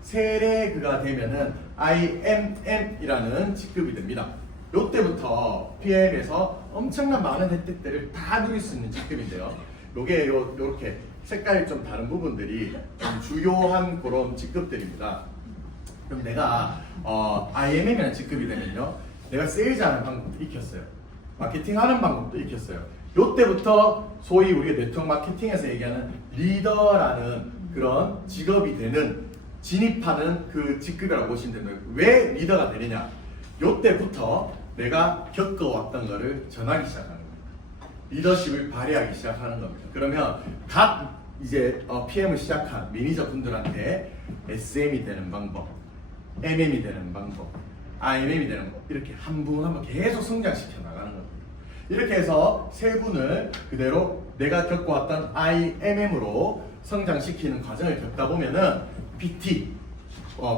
세레그가 되면은 IMM이라는 직급이 됩니다. 요때부터 PM에서 엄청난 많은 혜택들을 다 누릴 수 있는 직급인데요. 요게 요렇게 색깔이 좀 다른 부분들이 좀 주요한 그런 직급들입니다. 그럼 내가 IMM이라는 직급이 되면요. 내가 세일즈하는 방법도 익혔어요. 마케팅하는 방법도 익혔어요. 요때부터 소위 우리가 네트워크 마케팅에서 얘기하는 리더라는 그런 직업이 되는 진입하는 그 직급이라고 보시면 됩니다. 왜 리더가 되느냐? 요때부터 내가 겪어왔던 거를 전하기 시작하는 겁니다. 리더십을 발휘하기 시작하는 겁니다. 그러면 각 이제 PM을 시작한 매니저 분들한테 SM이 되는 방법, MM이 되는 방법, IMM이 되는 거 이렇게 한 분 한 분 계속 성장시켜 나가는 겁니다. 이렇게 해서 세 분을 그대로 내가 겪어왔던 IMM으로 성장시키는 과정을 겪다 보면은 PT,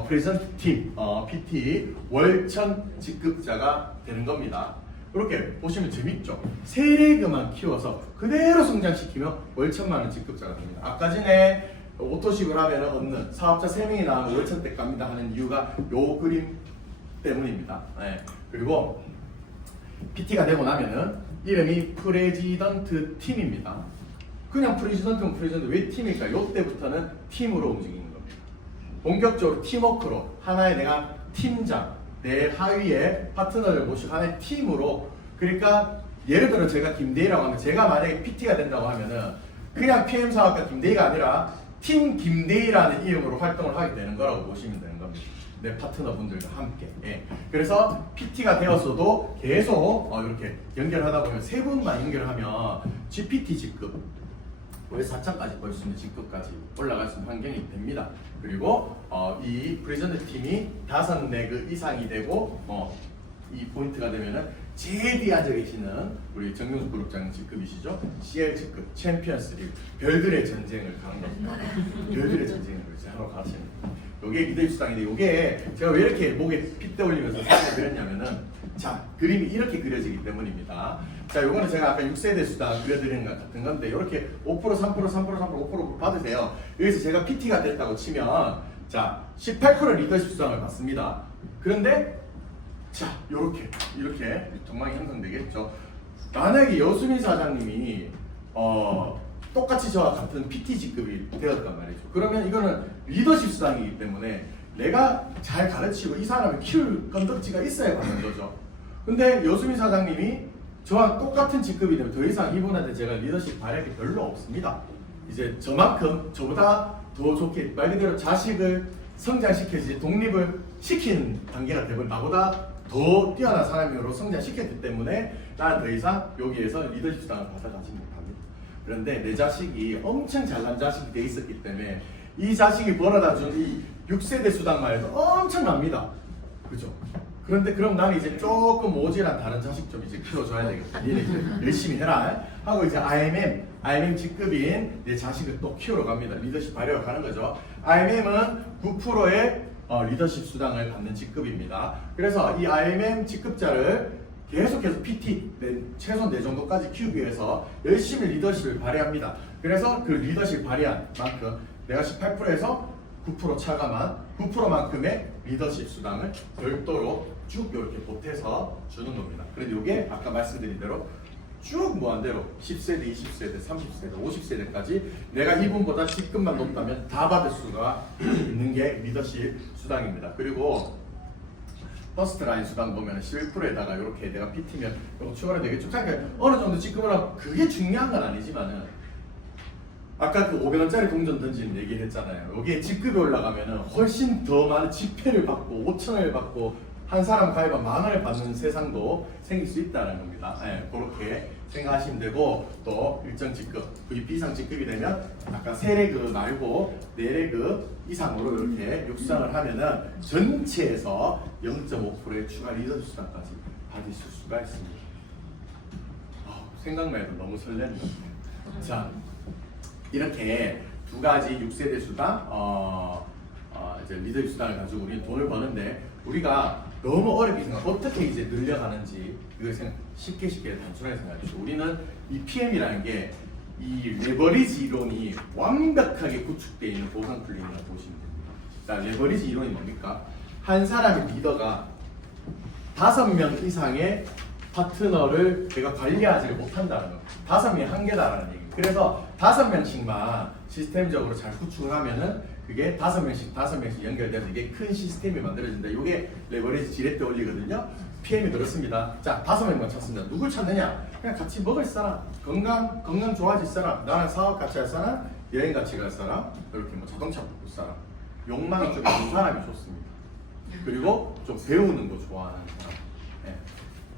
프레젠트 팀, PT 월천 직급자가 되는 겁니다. 그렇게 보시면 재밌죠? 세레그만 키워서 그대로 성장시키면 월천만 원 직급자가 됩니다. 아까 전에 오토십을 하면 없는 사업자 3명이 나오면 월천대 갑니다 하는 이유가 요 그림 때문입니다. 네. 그리고 PT가 되고 나면은 이름이 프레지던트 팀입니다. 그냥 프레지던트면 프레지던트 왜 팀일까? 요때부터는 팀으로 움직이는 겁니다. 본격적으로 팀워크로 하나의 내가 팀장, 내 하위에 파트너를 모시고 하나의 팀으로, 그러니까 예를 들어 제가 김대희라고 하면, 제가 만약에 PT가 된다고 하면은 그냥 PM 사업가 김대희가 아니라 팀 김대희라는 이름으로 활동을 하게 되는 거라고 보시면 되는 겁니다. 내 파트너분들과 함께. 예. 그래서 PT가 되었어도 계속 이렇게 연결하다 보면 세 분만 연결하면 GPT 직급, 월 4차까지 볼 수 있는 직급까지 올라갈 수 있는 환경이 됩니다. 그리고 이 프레젠트 팀이 5레그 이상이 되고 이 포인트가 되면은 제일 뒤에 앉아 계시는 우리 정용수 그룹장 직급이시죠. CL 직급, 챔피언스 리그, 별들의 전쟁을 가는 겁니다. 별들의 전쟁을 이제 하러 가시는 거예요. 요게 리더십 수당인데, 요게 제가 왜 이렇게 목에 핏대 올리면서 설명드렸냐면은, 자, 그림이 이렇게 그려지기 때문입니다. 자, 요거는 제가 아까 6세대 수당 그려드리는 것 같은 건데, 이렇게 5%, 3%, 3%, 3%, 5% 받으세요. 여기서 제가 PT가 됐다고 치면, 자, 18% 리더십 수당을 받습니다. 그런데, 자, 이렇게 전망이 형성되겠죠. 만약에 여수민 사장님이 똑같이 저와 같은 PT 직급이 되었단 말이죠. 그러면 이거는 리더십 수당이기 때문에 내가 잘 가르치고 이 사람을 키울 건덕지가 있어야 받는 거죠. 근데 여수민 사장님이 저와 똑같은 직급이 되면 더 이상 이분한테 제가 리더십 발휘할 게 별로 없습니다. 이제 저만큼 저보다 더 좋게, 말 그대로 자식을 성장시켜지 독립을 시킨 단계가 되고 나보다 더 뛰어난 사람으로 성장시켰기 때문에 나는 더 이상 여기에서 리더십 수당을 받아가지 못합니다. 그런데 내 자식이 엄청 잘난 자식이 돼 있었기 때문에 이 자식이 벌어다 준 이 6세대 수당만 해도 엄청납니다. 그죠? 그런데 그럼 나는 이제 조금 모질한 다른 자식 좀 이제 키워줘야 되겠다. 니네 이제 열심히 해라 하고 이제 IMM 직급인 내 자식을 또 키우러 갑니다. 리더십 발휘하러 가는 거죠. IMM은 9%의 리더십 수당을 받는 직급입니다. 그래서 이 IMM 직급자를 계속해서 PT 최소 4정도까지 키우기 위해서 열심히 리더십을 발휘합니다. 그래서 그 리더십 발휘한 만큼 내가 18%에서 9% 차감한 9%만큼의 리더십 수당을 별도로 쭉 이렇게 보태서 주는 겁니다. 그런데 이게 아까 말씀드린 대로 쭉 무한대로 10세대, 20세대, 30세대, 50세대까지 내가 이분보다 직급만 높다면 다 받을 수가 있는 게 리더십 수당입니다. 그리고 퍼스트 라인 수당 보면 11%에다가 이렇게 내가 PT면 이거 추가로 되겠죠. 그러니까 어느 정도 직급을 하고 그게 중요한 건 아니지만은 아까 그 500원짜리 동전 던지는 얘기 했잖아요. 여기에 직급이 올라가면은 훨씬 더 많은 지폐를 받고 5,000원을 받고 한 사람 가입한 10,000원을 받는 세상도 생길 수 있다는 겁니다. 네, 그렇게 생각하시면 되고, 또 일정 직급, VP 이상 직급이 되면 아까 3레그 말고 4레그 이상으로 이렇게 육상을 하면은 전체에서 0.5%의 추가 리더십 수당까지 받으실 수가 있습니다. 생각만 해도 너무 설레는 것 같아요. 자, 이렇게 두 가지 6세대 수당, 이제 리더십 수당을 가지고 우리는 돈을 버는데, 우리가 너무 어렵게 생각, 어떻게 이제 늘려가는지 이걸 쉽게 단순하게 생각해주시고, 우리는 이 PM이라는 게 이 레버리지 이론이 완벽하게 구축되어 있는 보상 플랜이라고 보시면 됩니다. 자, 레버리지 이론이 뭡니까? 한 사람의 리더가 5명 이상의 파트너를 내가 관리하지를 못한다는 거. 5명이 한계다라는 얘기. 그래서 5명씩만 시스템적으로 잘 구축을 하면은 그게 5명씩 연결돼서 이게 큰 시스템이 만들어진다. 이게 레버리지 지렛대 원리거든요. PM이 그렇습니다. 자, 5명만 찾습니다. 누굴 찾느냐? 그냥 같이 먹을 사람, 건강 좋아질 사람, 나랑 사업 같이 할 사람, 여행 같이 갈 사람, 이렇게 뭐 자동차 바꿀 사람, 욕망이 좀 있는 사람이 좋습니다. 그리고 좀 배우는 거 좋아하는 사람. 네.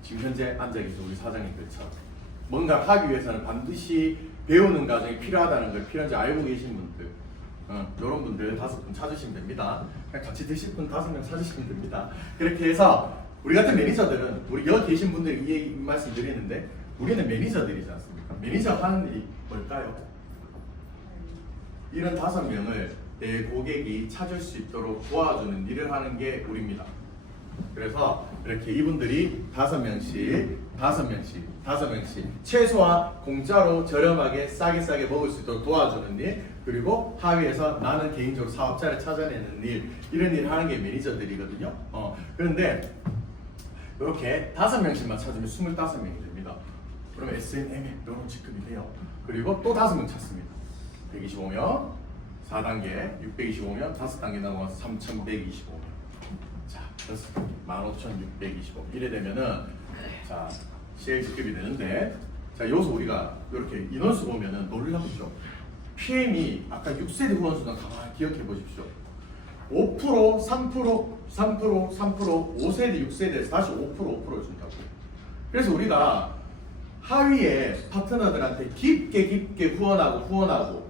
지금 현재 앉아 계신 우리 사장님들처럼 뭔가 하기 위해서는 반드시 배우는 과정이 필요하다는 걸 필요한지 알고 계신 분들, 이런 분들 5분 찾으시면 됩니다. 그냥 같이 드실 분 5명 찾으시면 됩니다. 그렇게 해서 우리 같은 매니저들은, 우리 여기 계신 분들 이 말씀 드리는데, 우리는 매니저들이지 않습니까? 매니저 하는 일이 뭘까요? 이런 5명을 내 고객이 찾을 수 있도록 도와주는 일을 하는 게 우리입니다. 그래서 이렇게 이분들이 5명씩 최소한 공짜로 저렴하게 싸게 먹을 수 있도록 도와주는 일, 그리고 하위에서 나는 개인적으로 사업자를 찾아내는 일, 이런 일을 하는 게 매니저들이거든요. 그런데 이렇게 5명씩만 찾으면 25명이 됩니다. 그러면 SNM에 이런 직급이 돼요. 그리고 또 5명 찾습니다. 125명, 4단계, 625명, 5단계 넘어가서 3125명. 자, 그래서 15,625 이래 되면은 자 CL 직급이 되는데 자 여기서 우리가 이렇게 인원수 보면은 놀랍죠. PM이 아까 6세대 후원수는 가만히 기억해 보십시오. 5%, 3%, 3%, 3%, 5세대, 6세대에서 다시 5%를 준다고. 그래서 우리가 하위에 파트너들한테 깊게 후원하고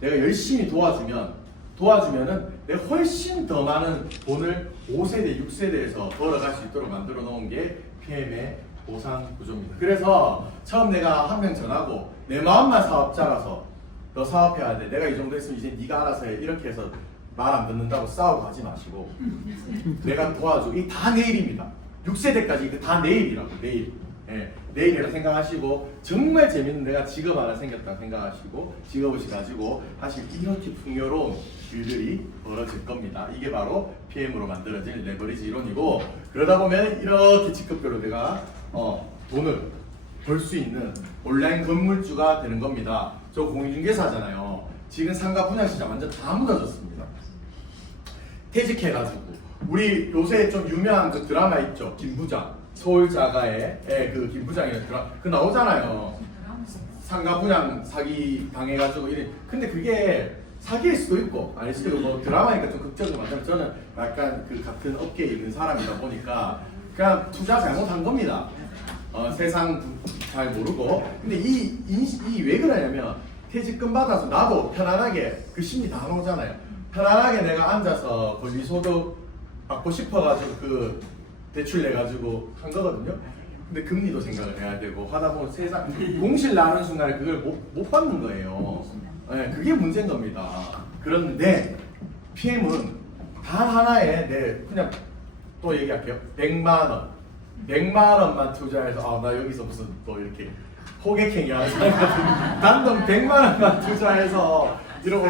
내가 열심히 도와주면은 내가 훨씬 더 많은 돈을 5세대, 6세대에서 벌어갈 수 있도록 만들어 놓은 게 PM의 보상 구조입니다. 그래서 처음 내가 한 명 전하고 내 마음만 사업자라서 너 사업해야 돼. 내가 이 정도 했으면 이제 네가 알아서 해. 이렇게 해서 말 안 듣는다고 싸우고 하지 마시고 내가 도와줘. 이 다 내일입니다. 6세대까지 이거 다 내일이라고. 내일. 예, 내일이라 생각하시고 정말 재밌는 내가 직업 하나 생겼다 생각하시고 직업을 가지고 사실 이렇게 풍요로운 일들이 벌어질 겁니다. 이게 바로 PM으로 만들어질 레버리지 이론이고 그러다 보면 이렇게 직급별로 내가 돈을 벌 수 있는 온라인 건물주가 되는 겁니다. 저 공인중개사잖아요. 지금 상가 분양시장 완전 다 무너졌습니다. 퇴직해가지고 우리 요새 좀 유명한 그 드라마 있죠. 김부장 서울 자가의 그 김부장이라는 드라마 그 나오잖아요. 상가 분양 사기 당해가지고 이래. 근데 그게 사기일 수도 있고 아닐 수도 있고 뭐 드라마니까 좀 극적으로 만들면 저는 약간 그 같은 업계에 있는 사람이다 보니까 그냥 투자 잘못한 겁니다. 세상 잘 모르고. 근데 이 왜 그러냐면 퇴직금 받아서 나도 편안하게 그 심리 다 나오잖아요. 편안하게 내가 앉아서 권리소득 받고 싶어가지고 그 대출 내가지고 한 거거든요. 근데 금리도 생각을 해야 되고 하다 보면 세상 공실 나는 순간에 그걸 못 받는 거예요. 네, 그게 문제인 겁니다. 그런데 PM은 단 하나에 그냥 또 얘기할게요. 100만 원만 투자해서 나 여기서 무슨 또 이렇게 호객행위 하는 사람 같은 단돈 100만 원만 투자해서 이런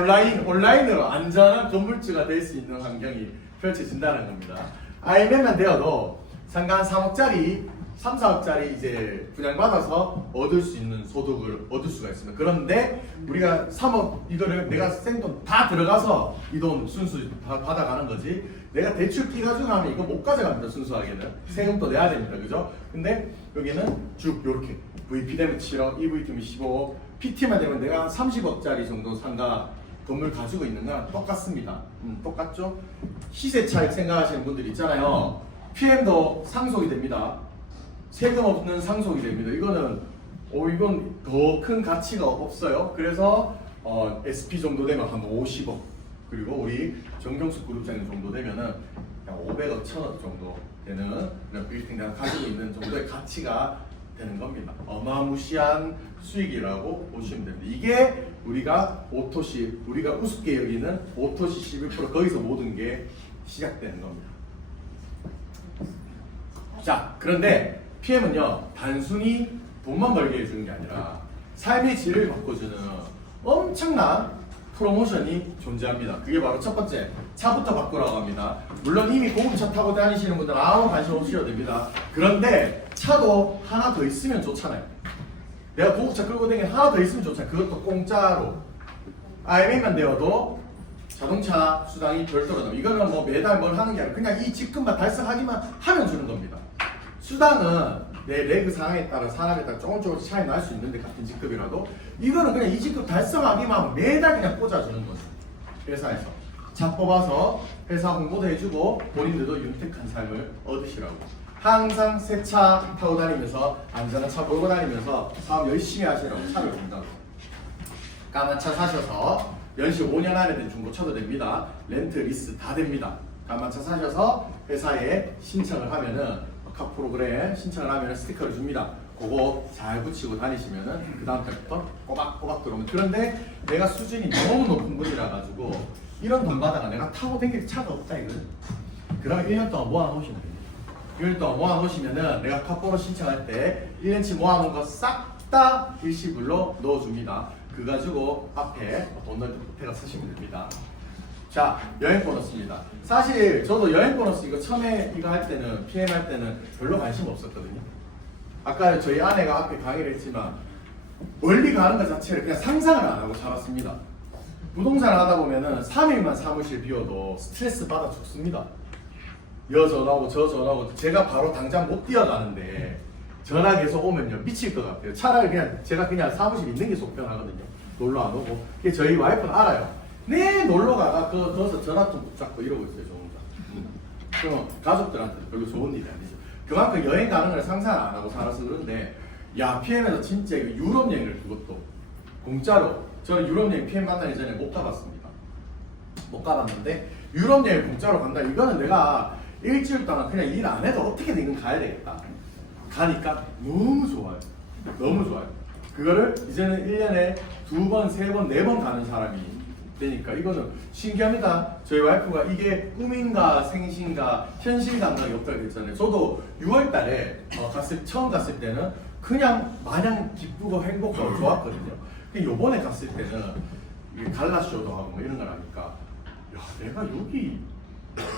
온라인으로 안전한 건물주가 될 수 있는 환경이 펼쳐진다는 겁니다. IMM만 되어도 상가 한 3억짜리, 3, 4억짜리 이제 분양받아서 얻을 수 있는 소득을 얻을 수가 있습니다. 그런데 우리가 3억 이거를 내가 생돈 다 들어가서 이 돈 순수 다 받아가는 거지 내가 대출 끼가지고 하면 이거 못 가져갑니다. 순수하게는 세금도 내야 됩니다. 그죠? 근데 여기는 쭉 요렇게 VP 되면 7억, EV 되면 15억, PT만 되면 내가 30억짜리 정도 상가 건물 가지고 있는 거랑 똑같습니다. 똑같죠? 시세 차익 생각하시는 분들 있잖아요. PM도 상속이 됩니다. 세금 없는 상속이 됩니다. 이건 더 큰 가치가 없어요. 그래서 SP 정도 되면 한 50억 그리고 우리 정경수 그룹장님 정도 되면은 500억, 1000억 정도 되는 그런 빌딩 내가 가지고 있는 정도의 가치가 되는 겁니다. 어마무시한 수익이라고 보시면 됩니다. 이게 우리가 오토시, 우리가 우습게 여기는 오토시 11% 거기서 모든 게 시작되는 겁니다. 자, 그런데 PM은요 단순히 돈만 벌게 해주는 게 아니라 삶의 질을 바꿔주는 엄청난 프로모션이 존재합니다. 그게 바로 첫 번째, 차부터 바꾸라고 합니다. 물론 이미 고급차 타고 다니시는 분들은 아무 관심 없으셔도 됩니다. 그런데 차도 하나 더 있으면 좋잖아요. 내가 고급차 끌고 다니는 하나 더 있으면 좋잖아요. 그것도 공짜로. IMA만 되어도 자동차 수당이 별도로 나옵니다. 이거는 뭐 매달 뭘 하는 게 아니라 그냥 이 직급만 달성하기만 하면 주는 겁니다. 수당은 내 레그 상황에 따라 사람에 따라 조금씩 차이 날 수 있는데 같은 직급이라도 이거는 그냥 이 직급 달성하기만 하면 매달 그냥 꽂아주는 거죠. 회사에서 차 뽑아서 회사 홍보도 해주고 본인들도 윤택한 삶을 얻으시라고. 항상 새 차 타고 다니면서 안전한 차 몰고 다니면서 사업 열심히 하시라고 차를 준다고. 까만 차 사셔서 연식 5년 안에 된 중고차도 됩니다. 렌트, 리스 다 됩니다. 까만 차 사셔서 회사에 신청을 하면은 카 프로그램에 신청을 하면 스티커를 줍니다. 그거 잘 붙이고 다니시면은 그 다음 달부터 꼬박꼬박 들어오면. 그런데 내가 수준이 너무 높은 분이라 가지고 이런 돈 받아가 내가 타고 다닐 차가 없다 이거는. 그러면 1년 동안 모아놓으시면 됩니다. 1년 동안 모아놓으시면은 내가 카포로 신청할 때 1년치 모아놓은 거 싹 다 일시불로 넣어줍니다. 그 가지고 앞에 돈 넣을 때 보태가 쓰시면 됩니다. 자, 여행 보너스입니다. 사실 저도 여행 보너스 이거 처음에 이거 할 때는 PM 할 때는 별로 관심 없었거든요. 아까 저희 아내가 앞에 강의를 했지만 멀리 가는 것 자체를 그냥 상상을 안 하고 살았습니다. 부동산을 하다 보면은 3일만 사무실 비워도 스트레스 받아 죽습니다. 여 전화 오고 저 전화 오고 제가 바로 당장 못 뛰어가는데 전화 계속 오면요 미칠 것 같아요. 차라리 그냥 제가 그냥 사무실 있는 게 속편하거든요. 놀러 안 오고. 그게 저희 와이프는 알아요. 네 놀러 가가 거기서 전화 좀 붙잡고 이러고 있어요. 저 혼자. 그럼 가족들한테 별로 좋은 일이 아니죠. 그만큼 여행 가는 걸 상상 안 하고 살아서 그런데 야 PM에서 진짜 유럽 여행을 그것도 공짜로 저는 유럽 여행 PM 만나기 전에 못 가봤습니다. 못 가봤는데 유럽 여행 공짜로 간다. 이거는 내가 일주일 동안 그냥 일 안 해도 어떻게든 이건 가야 되겠다. 가니까 너무 좋아요. 너무 좋아요. 그거를 이제는 1년에 2번, 3번, 4번 가는 사람이 되니까 이거는 신기합니다. 저희 와이프가 이게 꿈인가 생신가 현실 감각이 없다고 했잖아요. 저도 6월 달에 처음 갔을 때는 그냥 마냥 기쁘고 행복하고 좋았거든요. 근데 요번에 갔을 때는 갈라쇼도 하고 뭐 이런 걸 하니까 야 내가 여기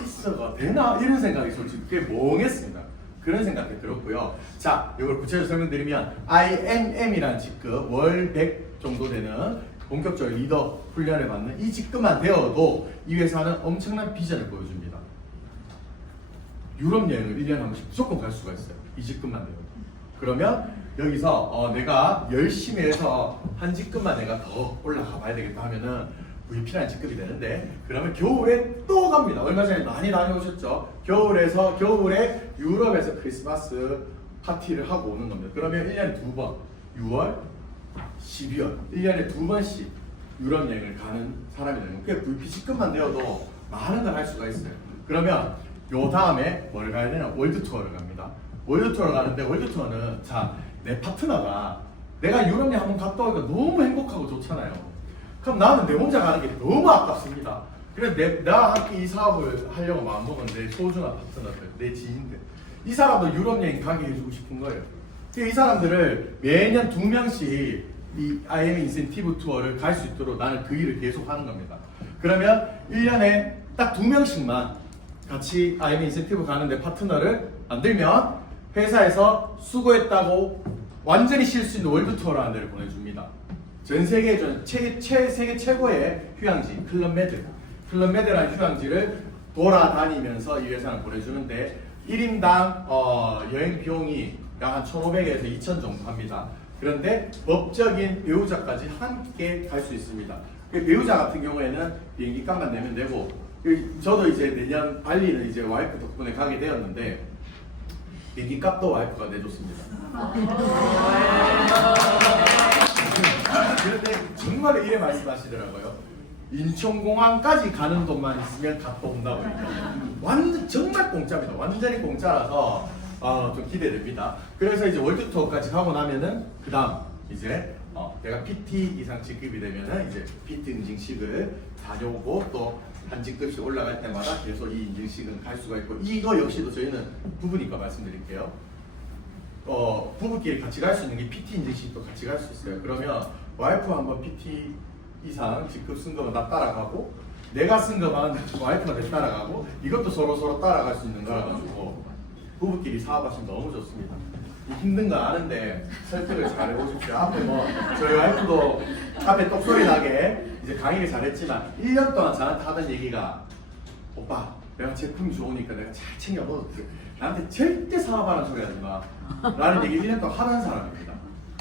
있어가 되나? 이런 생각이 솔직히 꽤 멍했습니다. 그런 생각이 들었고요. 자, 이걸 구체적으로 설명드리면 IMM이라는 직급 월 100 정도 되는 본격적인 리더 훈련을 받는 이 직급만 되어도 이 회사는 엄청난 비전을 보여줍니다. 유럽 여행을 1년에 한 번씩 무조건 갈 수가 있어요. 이 직급만 되어도. 그러면 여기서 내가 열심히 해서 한 직급만 내가 더 올라가 봐야 되겠다 하면은 VP라는 직급이 되는데 그러면 겨울에 또 갑니다. 얼마 전에 많이 다녀오셨죠? 겨울에 유럽에서 크리스마스 파티를 하고 오는 겁니다. 그러면 1년에 2번 6월, 12월 1년에 2번씩 유럽 여행을 가는 사람이 되는 거예요. VP 직급만 되어도 많은 걸 할 수가 있어요. 그러면 요 다음에 뭘 가야 되냐? 월드 투어를 갑니다. 월드 투어를 가는데 월드 투어는 자, 내 파트너가 내가 유럽 여행 한번 갔다 오니까 너무 행복하고 좋잖아요. 그럼 나는 내 혼자 가는 게 너무 아깝습니다. 그래서 내가 함께 이 사업을 하려고 마음먹은 내 소중한 파트너들, 내 지인들 이 사람도 유럽 여행 가게 해주고 싶은 거예요. 이 사람들을 매년 2명씩 이 IM 인센티브 투어를 갈 수 있도록 나는 그 일을 계속 하는 겁니다. 그러면 1년에 딱 2명씩만 같이 IM 인센티브 가는데 파트너를 만들면 회사에서 수고했다고 완전히 쉴 수 있는 월드 투어라는 데를 보내줍니다. 전 세계 세계 최고의 휴양지 클럽메드라는 휴양지를 돌아다니면서 이 회사는 보내주는데 1인당 여행 비용이 약 한 1,500에서 2,000 정도 합니다. 그런데 법적인 배우자까지 함께 갈 수 있습니다. 배우자 같은 경우에는 비행기 값만 내면 되고 저도 이제 내년 발리는 이제 와이프 덕분에 가게 되었는데 비행기 값도 와이프가 내줬습니다. 그런데 정말 이래 말씀하시더라고요. 인천공항까지 가는 돈만 있으면 갔다 온다고. 완전 정말 공짜입니다. 완전히 공짜라서 좀 기대됩니다. 그래서 이제 월드 투어까지 가고 나면은 그 다음 이제 내가 PT 이상 직급이 되면은 이제 PT 인증식을 다녀오고 또 한 직급씩 올라갈 때마다 계속 이 인증식은 갈 수가 있고 이거 역시도 저희는 부부니까 말씀드릴게요. 부부끼리 같이 갈 수 있는 게 PT 인증식도 같이 갈 수 있어요. 그러면 와이프 한번 PT 이상 직급 쓴 거면 나 따라가고 내가 쓴 거만 와이프가 내 따라가고 이것도 서로 따라갈 수 있는 거라 가지고 부부끼리 사업하시면 너무 좋습니다. 힘든 거 아는데 설득을 잘 해보십시오. 앞에 뭐 저희 와이프도 앞에 똑소리 나게 이제 강의를 잘했지만 1년 동안 저한테 하던 얘기가 오빠 내가 제품이 좋으니까 내가 잘 챙겨 먹을게. 나한테 절대 사업하는 소리 하지 마 라는 얘기 1년 동안 하는 사람입니다.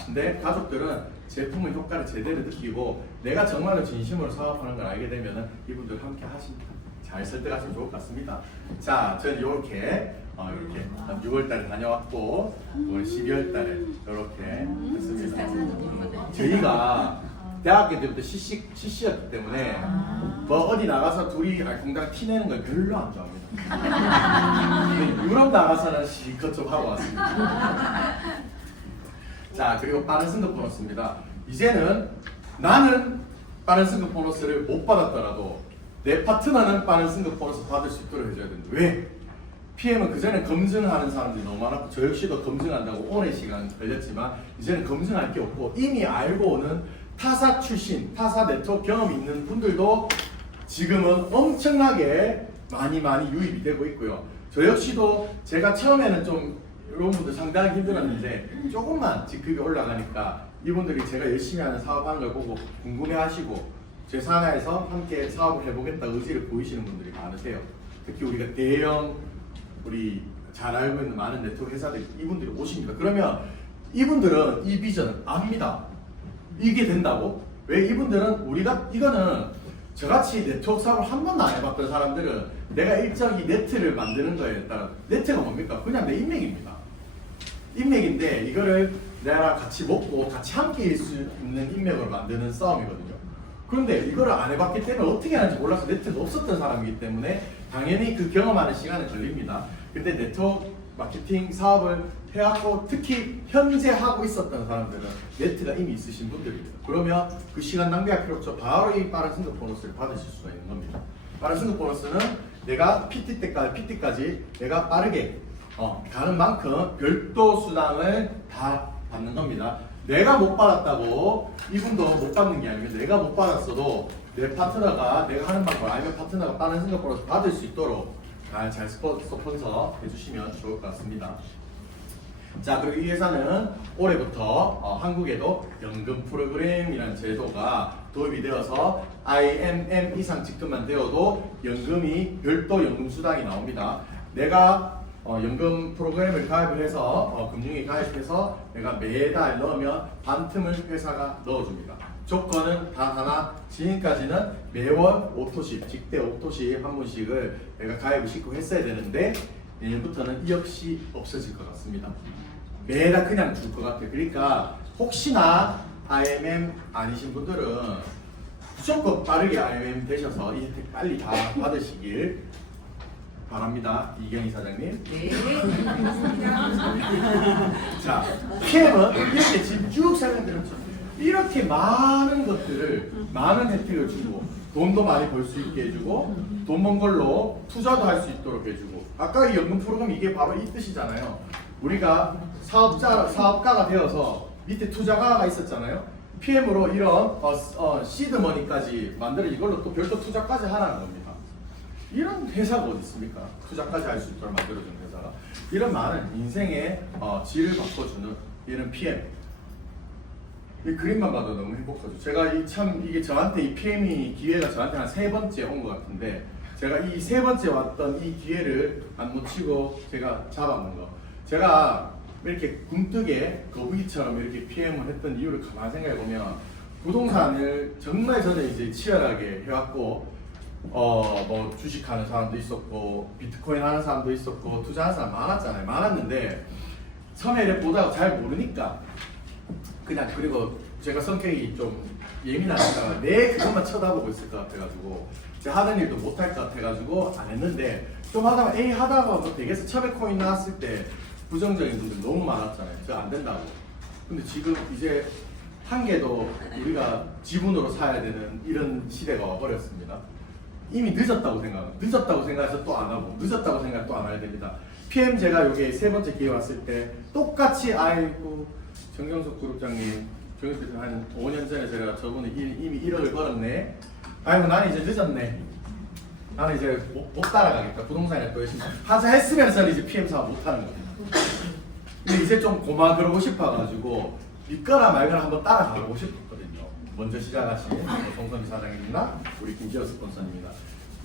근데 가족들은 제품의 효과를 제대로 느끼고 내가 정말로 진심으로 사업하는 걸 알게 되면 이분들 함께 하십니다. 잘 설득하시면 좋을 것 같습니다. 자, 저는 이렇게 6월달에 다녀왔고 12월달에 이렇게 했습니다. 저희가 대학교 때부터 CC였기 때문에 뭐 어디 나가서 둘이 알콩달콩 티내는 걸 별로 안 좋아합니다. 유럽 나가서는 실컷 좀 하고 왔습니다. 자, 그리고 빠른 승급 보너스입니다. 이제는 나는 빠른 승급 보너스를 못 받았더라도 내 파트너는 빠른 승급 보너스 받을 수 있도록 해줘야 된다. 왜? PM은 그전에 검증하는 사람들이 너무 많았고 저 역시도 검증한다고 오랜 시간 걸렸지만 이제는 검증할 게 없고 이미 알고 오는 타사 출신, 타사 네트워크 경험이 있는 분들도 지금은 엄청나게 많이 유입이 되고 있고요. 저 역시도 제가 처음에는 좀 이런 분들 상당히 힘들었는데 조금만 직급이 올라가니까 이분들이 제가 열심히 하는 사업하는 걸 보고 궁금해하시고 제 산하에서 함께 사업을 해보겠다 의지를 보이시는 분들이 많으세요. 특히 우리가 대형 우리 잘 알고 있는 많은 네트워크 회사들 이분들이 오십니다. 그러면 이분들은 이 비전을 압니다. 이게 된다고? 왜 이분들은 우리가 이거는 저같이 네트워크 사업을 한 번도 안 해봤던 사람들은 내가 일정이 네트를 만드는 거에 따라 네트가 뭡니까? 그냥 내 인맥입니다. 인맥인데 이거를 내가 같이 먹고 같이 함께 일 수 있는 인맥으로 만드는 싸움이거든요. 그런데 이거를 안 해봤기 때문에 어떻게 하는지 몰라서 네트가 없었던 사람이기 때문에 당연히 그 경험하는 시간이 걸립니다. 근데 네트워크 마케팅 사업을 해왔고 특히 현재 하고 있었던 사람들은 네트가 이미 있으신 분들입니다. 그러면 그 시간 낭비할 필요 없죠. 바로 이 빠른 승급 보너스를 받으실 수가 있는 겁니다. 빠른 승급 보너스는 내가 PT까지 내가 빠르게 가는 만큼 별도 수당을 다 받는 겁니다. 내가 못 받았다고 이분도 못 받는 게 아니고 내가 못 받았어도 내 파트너가 내가 하는 방법 아니면 파트너가 빠른 승급 보너스 받을 수 있도록 잘 스폰서 해주시면 좋을 것 같습니다. 자, 그리고 이 회사는 올해부터 한국에도 연금 프로그램이라는 제도가 도입이 되어서 IMM 이상 직급만 되어도 연금이 별도 연금 수당이 나옵니다. 내가 연금 프로그램을 가입을 해서 금융에 가입해서 내가 매달 넣으면 반 틈을 회사가 넣어줍니다. 조건은 단 하나, 지금까지는 매월 오토십, 직대 오토십 한 분씩을 내가 가입을 시키고 했어야 되는데 내년부터는 이 역시 없어질 것 같습니다. 매달 그냥 줄 것 같아요. 그러니까 혹시나 IMM 아니신 분들은 무조건 빠르게 IMM 되셔서 이 혜택 빨리 다 받으시길 바랍니다. 이경희 사장님. 네, 고맙습니다. 자, PM은 이렇게 지금 쭉 설명드렸죠. 이렇게 많은 것들을, 많은 혜택을 주고, 돈도 많이 벌 수 있게 해주고, 돈 번 걸로 투자도 할 수 있도록 해주고, 아까 이 연금 프로그램 이게 바로 이 뜻이잖아요. 우리가 사업가가 되어서 밑에 투자가가 있었잖아요. PM으로 이런 시드머니까지 만들어 이걸로 또 별도 투자까지 하라는 겁니다. 이런 회사가 어디 있습니까? 투자까지 할 수 있도록 만들어주는 회사가. 이런 많은 인생의 질을 바꿔주는 이런 PM. 이 그림만 봐도 너무 행복하죠. 제가 이게 저한테 이 PM이 기회가 저한테 한 3번째 온 것 같은데 제가 이 3번째 왔던 이 기회를 안 놓치고 제가 잡아놓은 거. 제가 이렇게 굼뜨게 거북이처럼 이렇게 PM을 했던 이유를 가만히 생각해 보면 부동산을 정말 저는 이제 치열하게 해왔고 뭐 주식하는 사람도 있었고 비트코인 하는 사람도 있었고 투자하는 사람 많았잖아요. 많았는데 처음에 이렇게 보다가 잘 모르니까 그냥 그리고 제가 성격이 좀 예민하니까 내 그것만 쳐다보고 있을 것 같아가지고 제가 하던 일도 못할 것 같아가지고 안 했는데 좀 하다가 하다가 뭐 되겠어. 처음에 코인 나왔을 때 부정적인 분들 너무 많았잖아요. 저 안 된다고. 근데 지금 이제 한 개도 우리가 지분으로 사야 되는 이런 시대가 와버렸습니다. 이미 늦었다고 생각해서 또 안 하고 늦었다고 생각해서 또 안 해야 됩니다. PM 제가 여기 3번째 기회 왔을 때 똑같이 아이고 정경석 그룹장님 한 5년 전에 제가 저분이 이미 1억을 벌었네. 아이고 나는 이제 늦었네. 나는 이제 못 따라가겠다. 부동산에 또 열심히 하자 했으면서 이제 PM 사업 못 하는 겁니다. 근데 이제 좀 그러고 싶어가지고 믿거나 말거나 한번 따라가고 싶었거든요. 먼저 시작하신 송선희 사장님이나 우리 김지호 스폰서님이나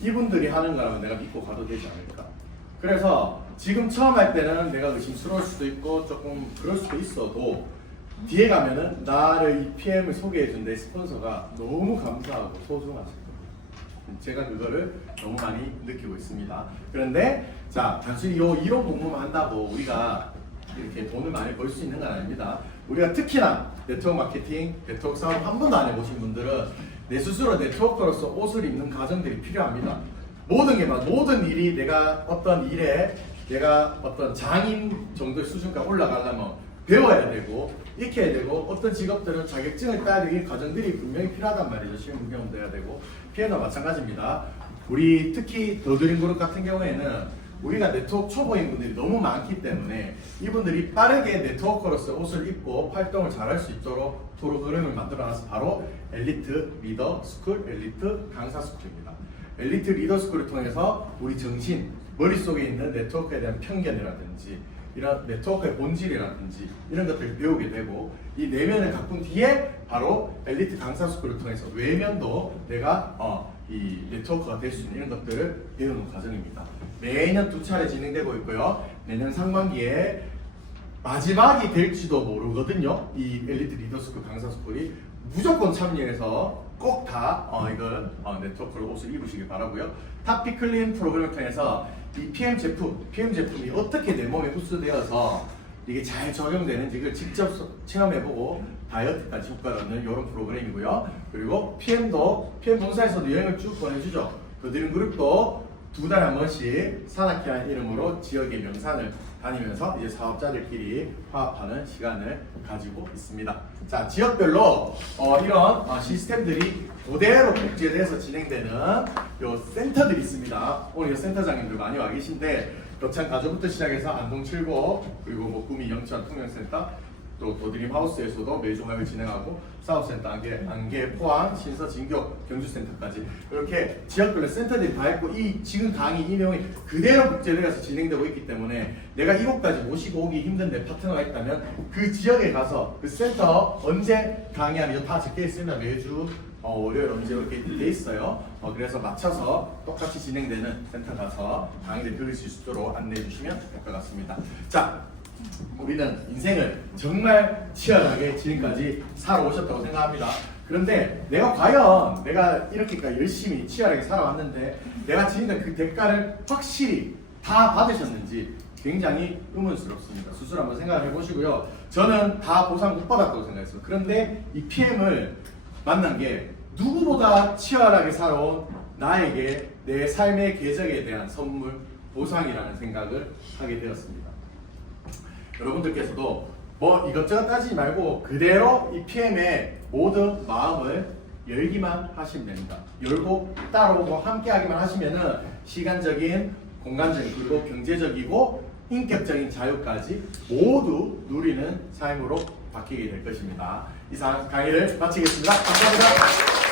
이분들이 하는 거라면 내가 믿고 가도 되지 않을까. 그래서 지금 처음 할 때는 내가 의심스러울 수도 있고 조금 그럴 수도 있어도 뒤에 가면은 나를 이 PM을 소개해준 내 스폰서가 너무 감사하고 소중하실 겁니다. 제가 그거를 너무 많이 느끼고 있습니다. 그런데 자 단순히 요 이론 공부만 한다고 우리가 이렇게 돈을 많이 벌 수 있는 건 아닙니다. 우리가 특히나 네트워크 마케팅, 네트워크 사업 한 번도 안 해보신 분들은 내 스스로 네트워커로서 옷을 입는 과정들이 필요합니다. 모든 일이 내가 어떤 일에 내가 어떤 장인 정도의 수준까지 올라가려면 배워야 되고 익혀야 되고 어떤 직업들은 자격증을 따야 되는 과정들이 분명히 필요하단 말이죠. 시험 경험도 해야 되고 PM도 마찬가지입니다. 우리 특히 더드림 그룹 같은 경우에는 우리가 네트워크 초보인 분들이 너무 많기 때문에 이분들이 빠르게 네트워커로서 옷을 입고 활동을 잘할 수 있도록 프로그램을 만들어놔서 바로 엘리트 리더 스쿨, 엘리트 강사 스쿨입니다. 엘리트 리더 스쿨을 통해서 우리 정신, 머릿속에 있는 네트워크에 대한 편견이라든지 이런 네트워크의 본질이라든지 이런 것들을 배우게 되고 이 내면을 가꾼 뒤에 바로 엘리트 강사 스쿨을 통해서 외면도 내가 이 네트워크가 될 수 있는 이런 것들을 배우는 과정입니다. 매년 2차례 진행되고 있고요. 내년 상반기에 마지막이 될지도 모르거든요. 이 엘리트 리더스쿨 강사 스쿨이 무조건 참여해서 꼭 다 이걸 네트워크로 옷을 입으시길 바라고요. 탑픽 클린 프로그램을 통해서 이 PM 제품이 어떻게 내 몸에 흡수되어서 이게 잘 적용되는지 를 직접 체험해보고 다이어트까지 효과를 얻는 이런 프로그램이고요. 그리고 PM 본사에서도 여행을 쭉 보내주죠. 그 드림 그룹도 2달에 한 번씩 산악회라는 이름으로 지역의 명산을 다니면서 이제 사업자들끼리 화합하는 시간을 가지고 있습니다. 자, 지역별로 이런 시스템들이 그대로 복제돼서 진행되는 요 센터들이 있습니다. 오늘 이 센터장님들 많이 와 계신데 벽창 가조부터 시작해서 안동 7고 그리고 뭐 구미 영천 통영센터 또 도드림 하우스에서도 매주 화요일 진행하고 사업센터 안개 포항 신서 진교 경주센터까지 이렇게 지역별로 센터들이 다 있고 이 지금 강의 이 내용이 그대로 복제돼서 진행되고 있기 때문에 내가 이곳까지 모시고 오기 힘든데 파트너가 있다면 그 지역에 가서 그 센터 언제 강의하는지 다 적혀 있습니다. 매주 월요일 언제 이렇게 돼 있어요. 그래서 맞춰서 똑같이 진행되는 센터 가서 강의를 들을 수 있도록 안내해 주시면 될 것 같습니다. 자, 우리는 인생을 정말 치열하게 지금까지 살아오셨다고 생각합니다. 그런데 내가 이렇게까지 열심히 치열하게 살아왔는데 내가 지금까지 그 대가를 확실히 다 받으셨는지 굉장히 의문스럽습니다. 스스로 한번 생각해 보시고요. 저는 다 보상 못 받았다고 생각했어요. 그런데 이 PM을 만난 게 누구보다 치열하게 살아온 나에게 내 삶의 궤적에 대한 선물, 보상이라는 생각을 하게 되었습니다. 여러분들께서도 뭐 이것저것 따지지 말고 그대로 이 PM의 모든 마음을 열기만 하시면 됩니다. 열고 따라오고 함께 하기만 하시면은 시간적인, 공간적인, 그리고 경제적이고 인격적인 자유까지 모두 누리는 삶으로 바뀌게 될 것입니다. 이상 강의를 마치겠습니다. 감사합니다.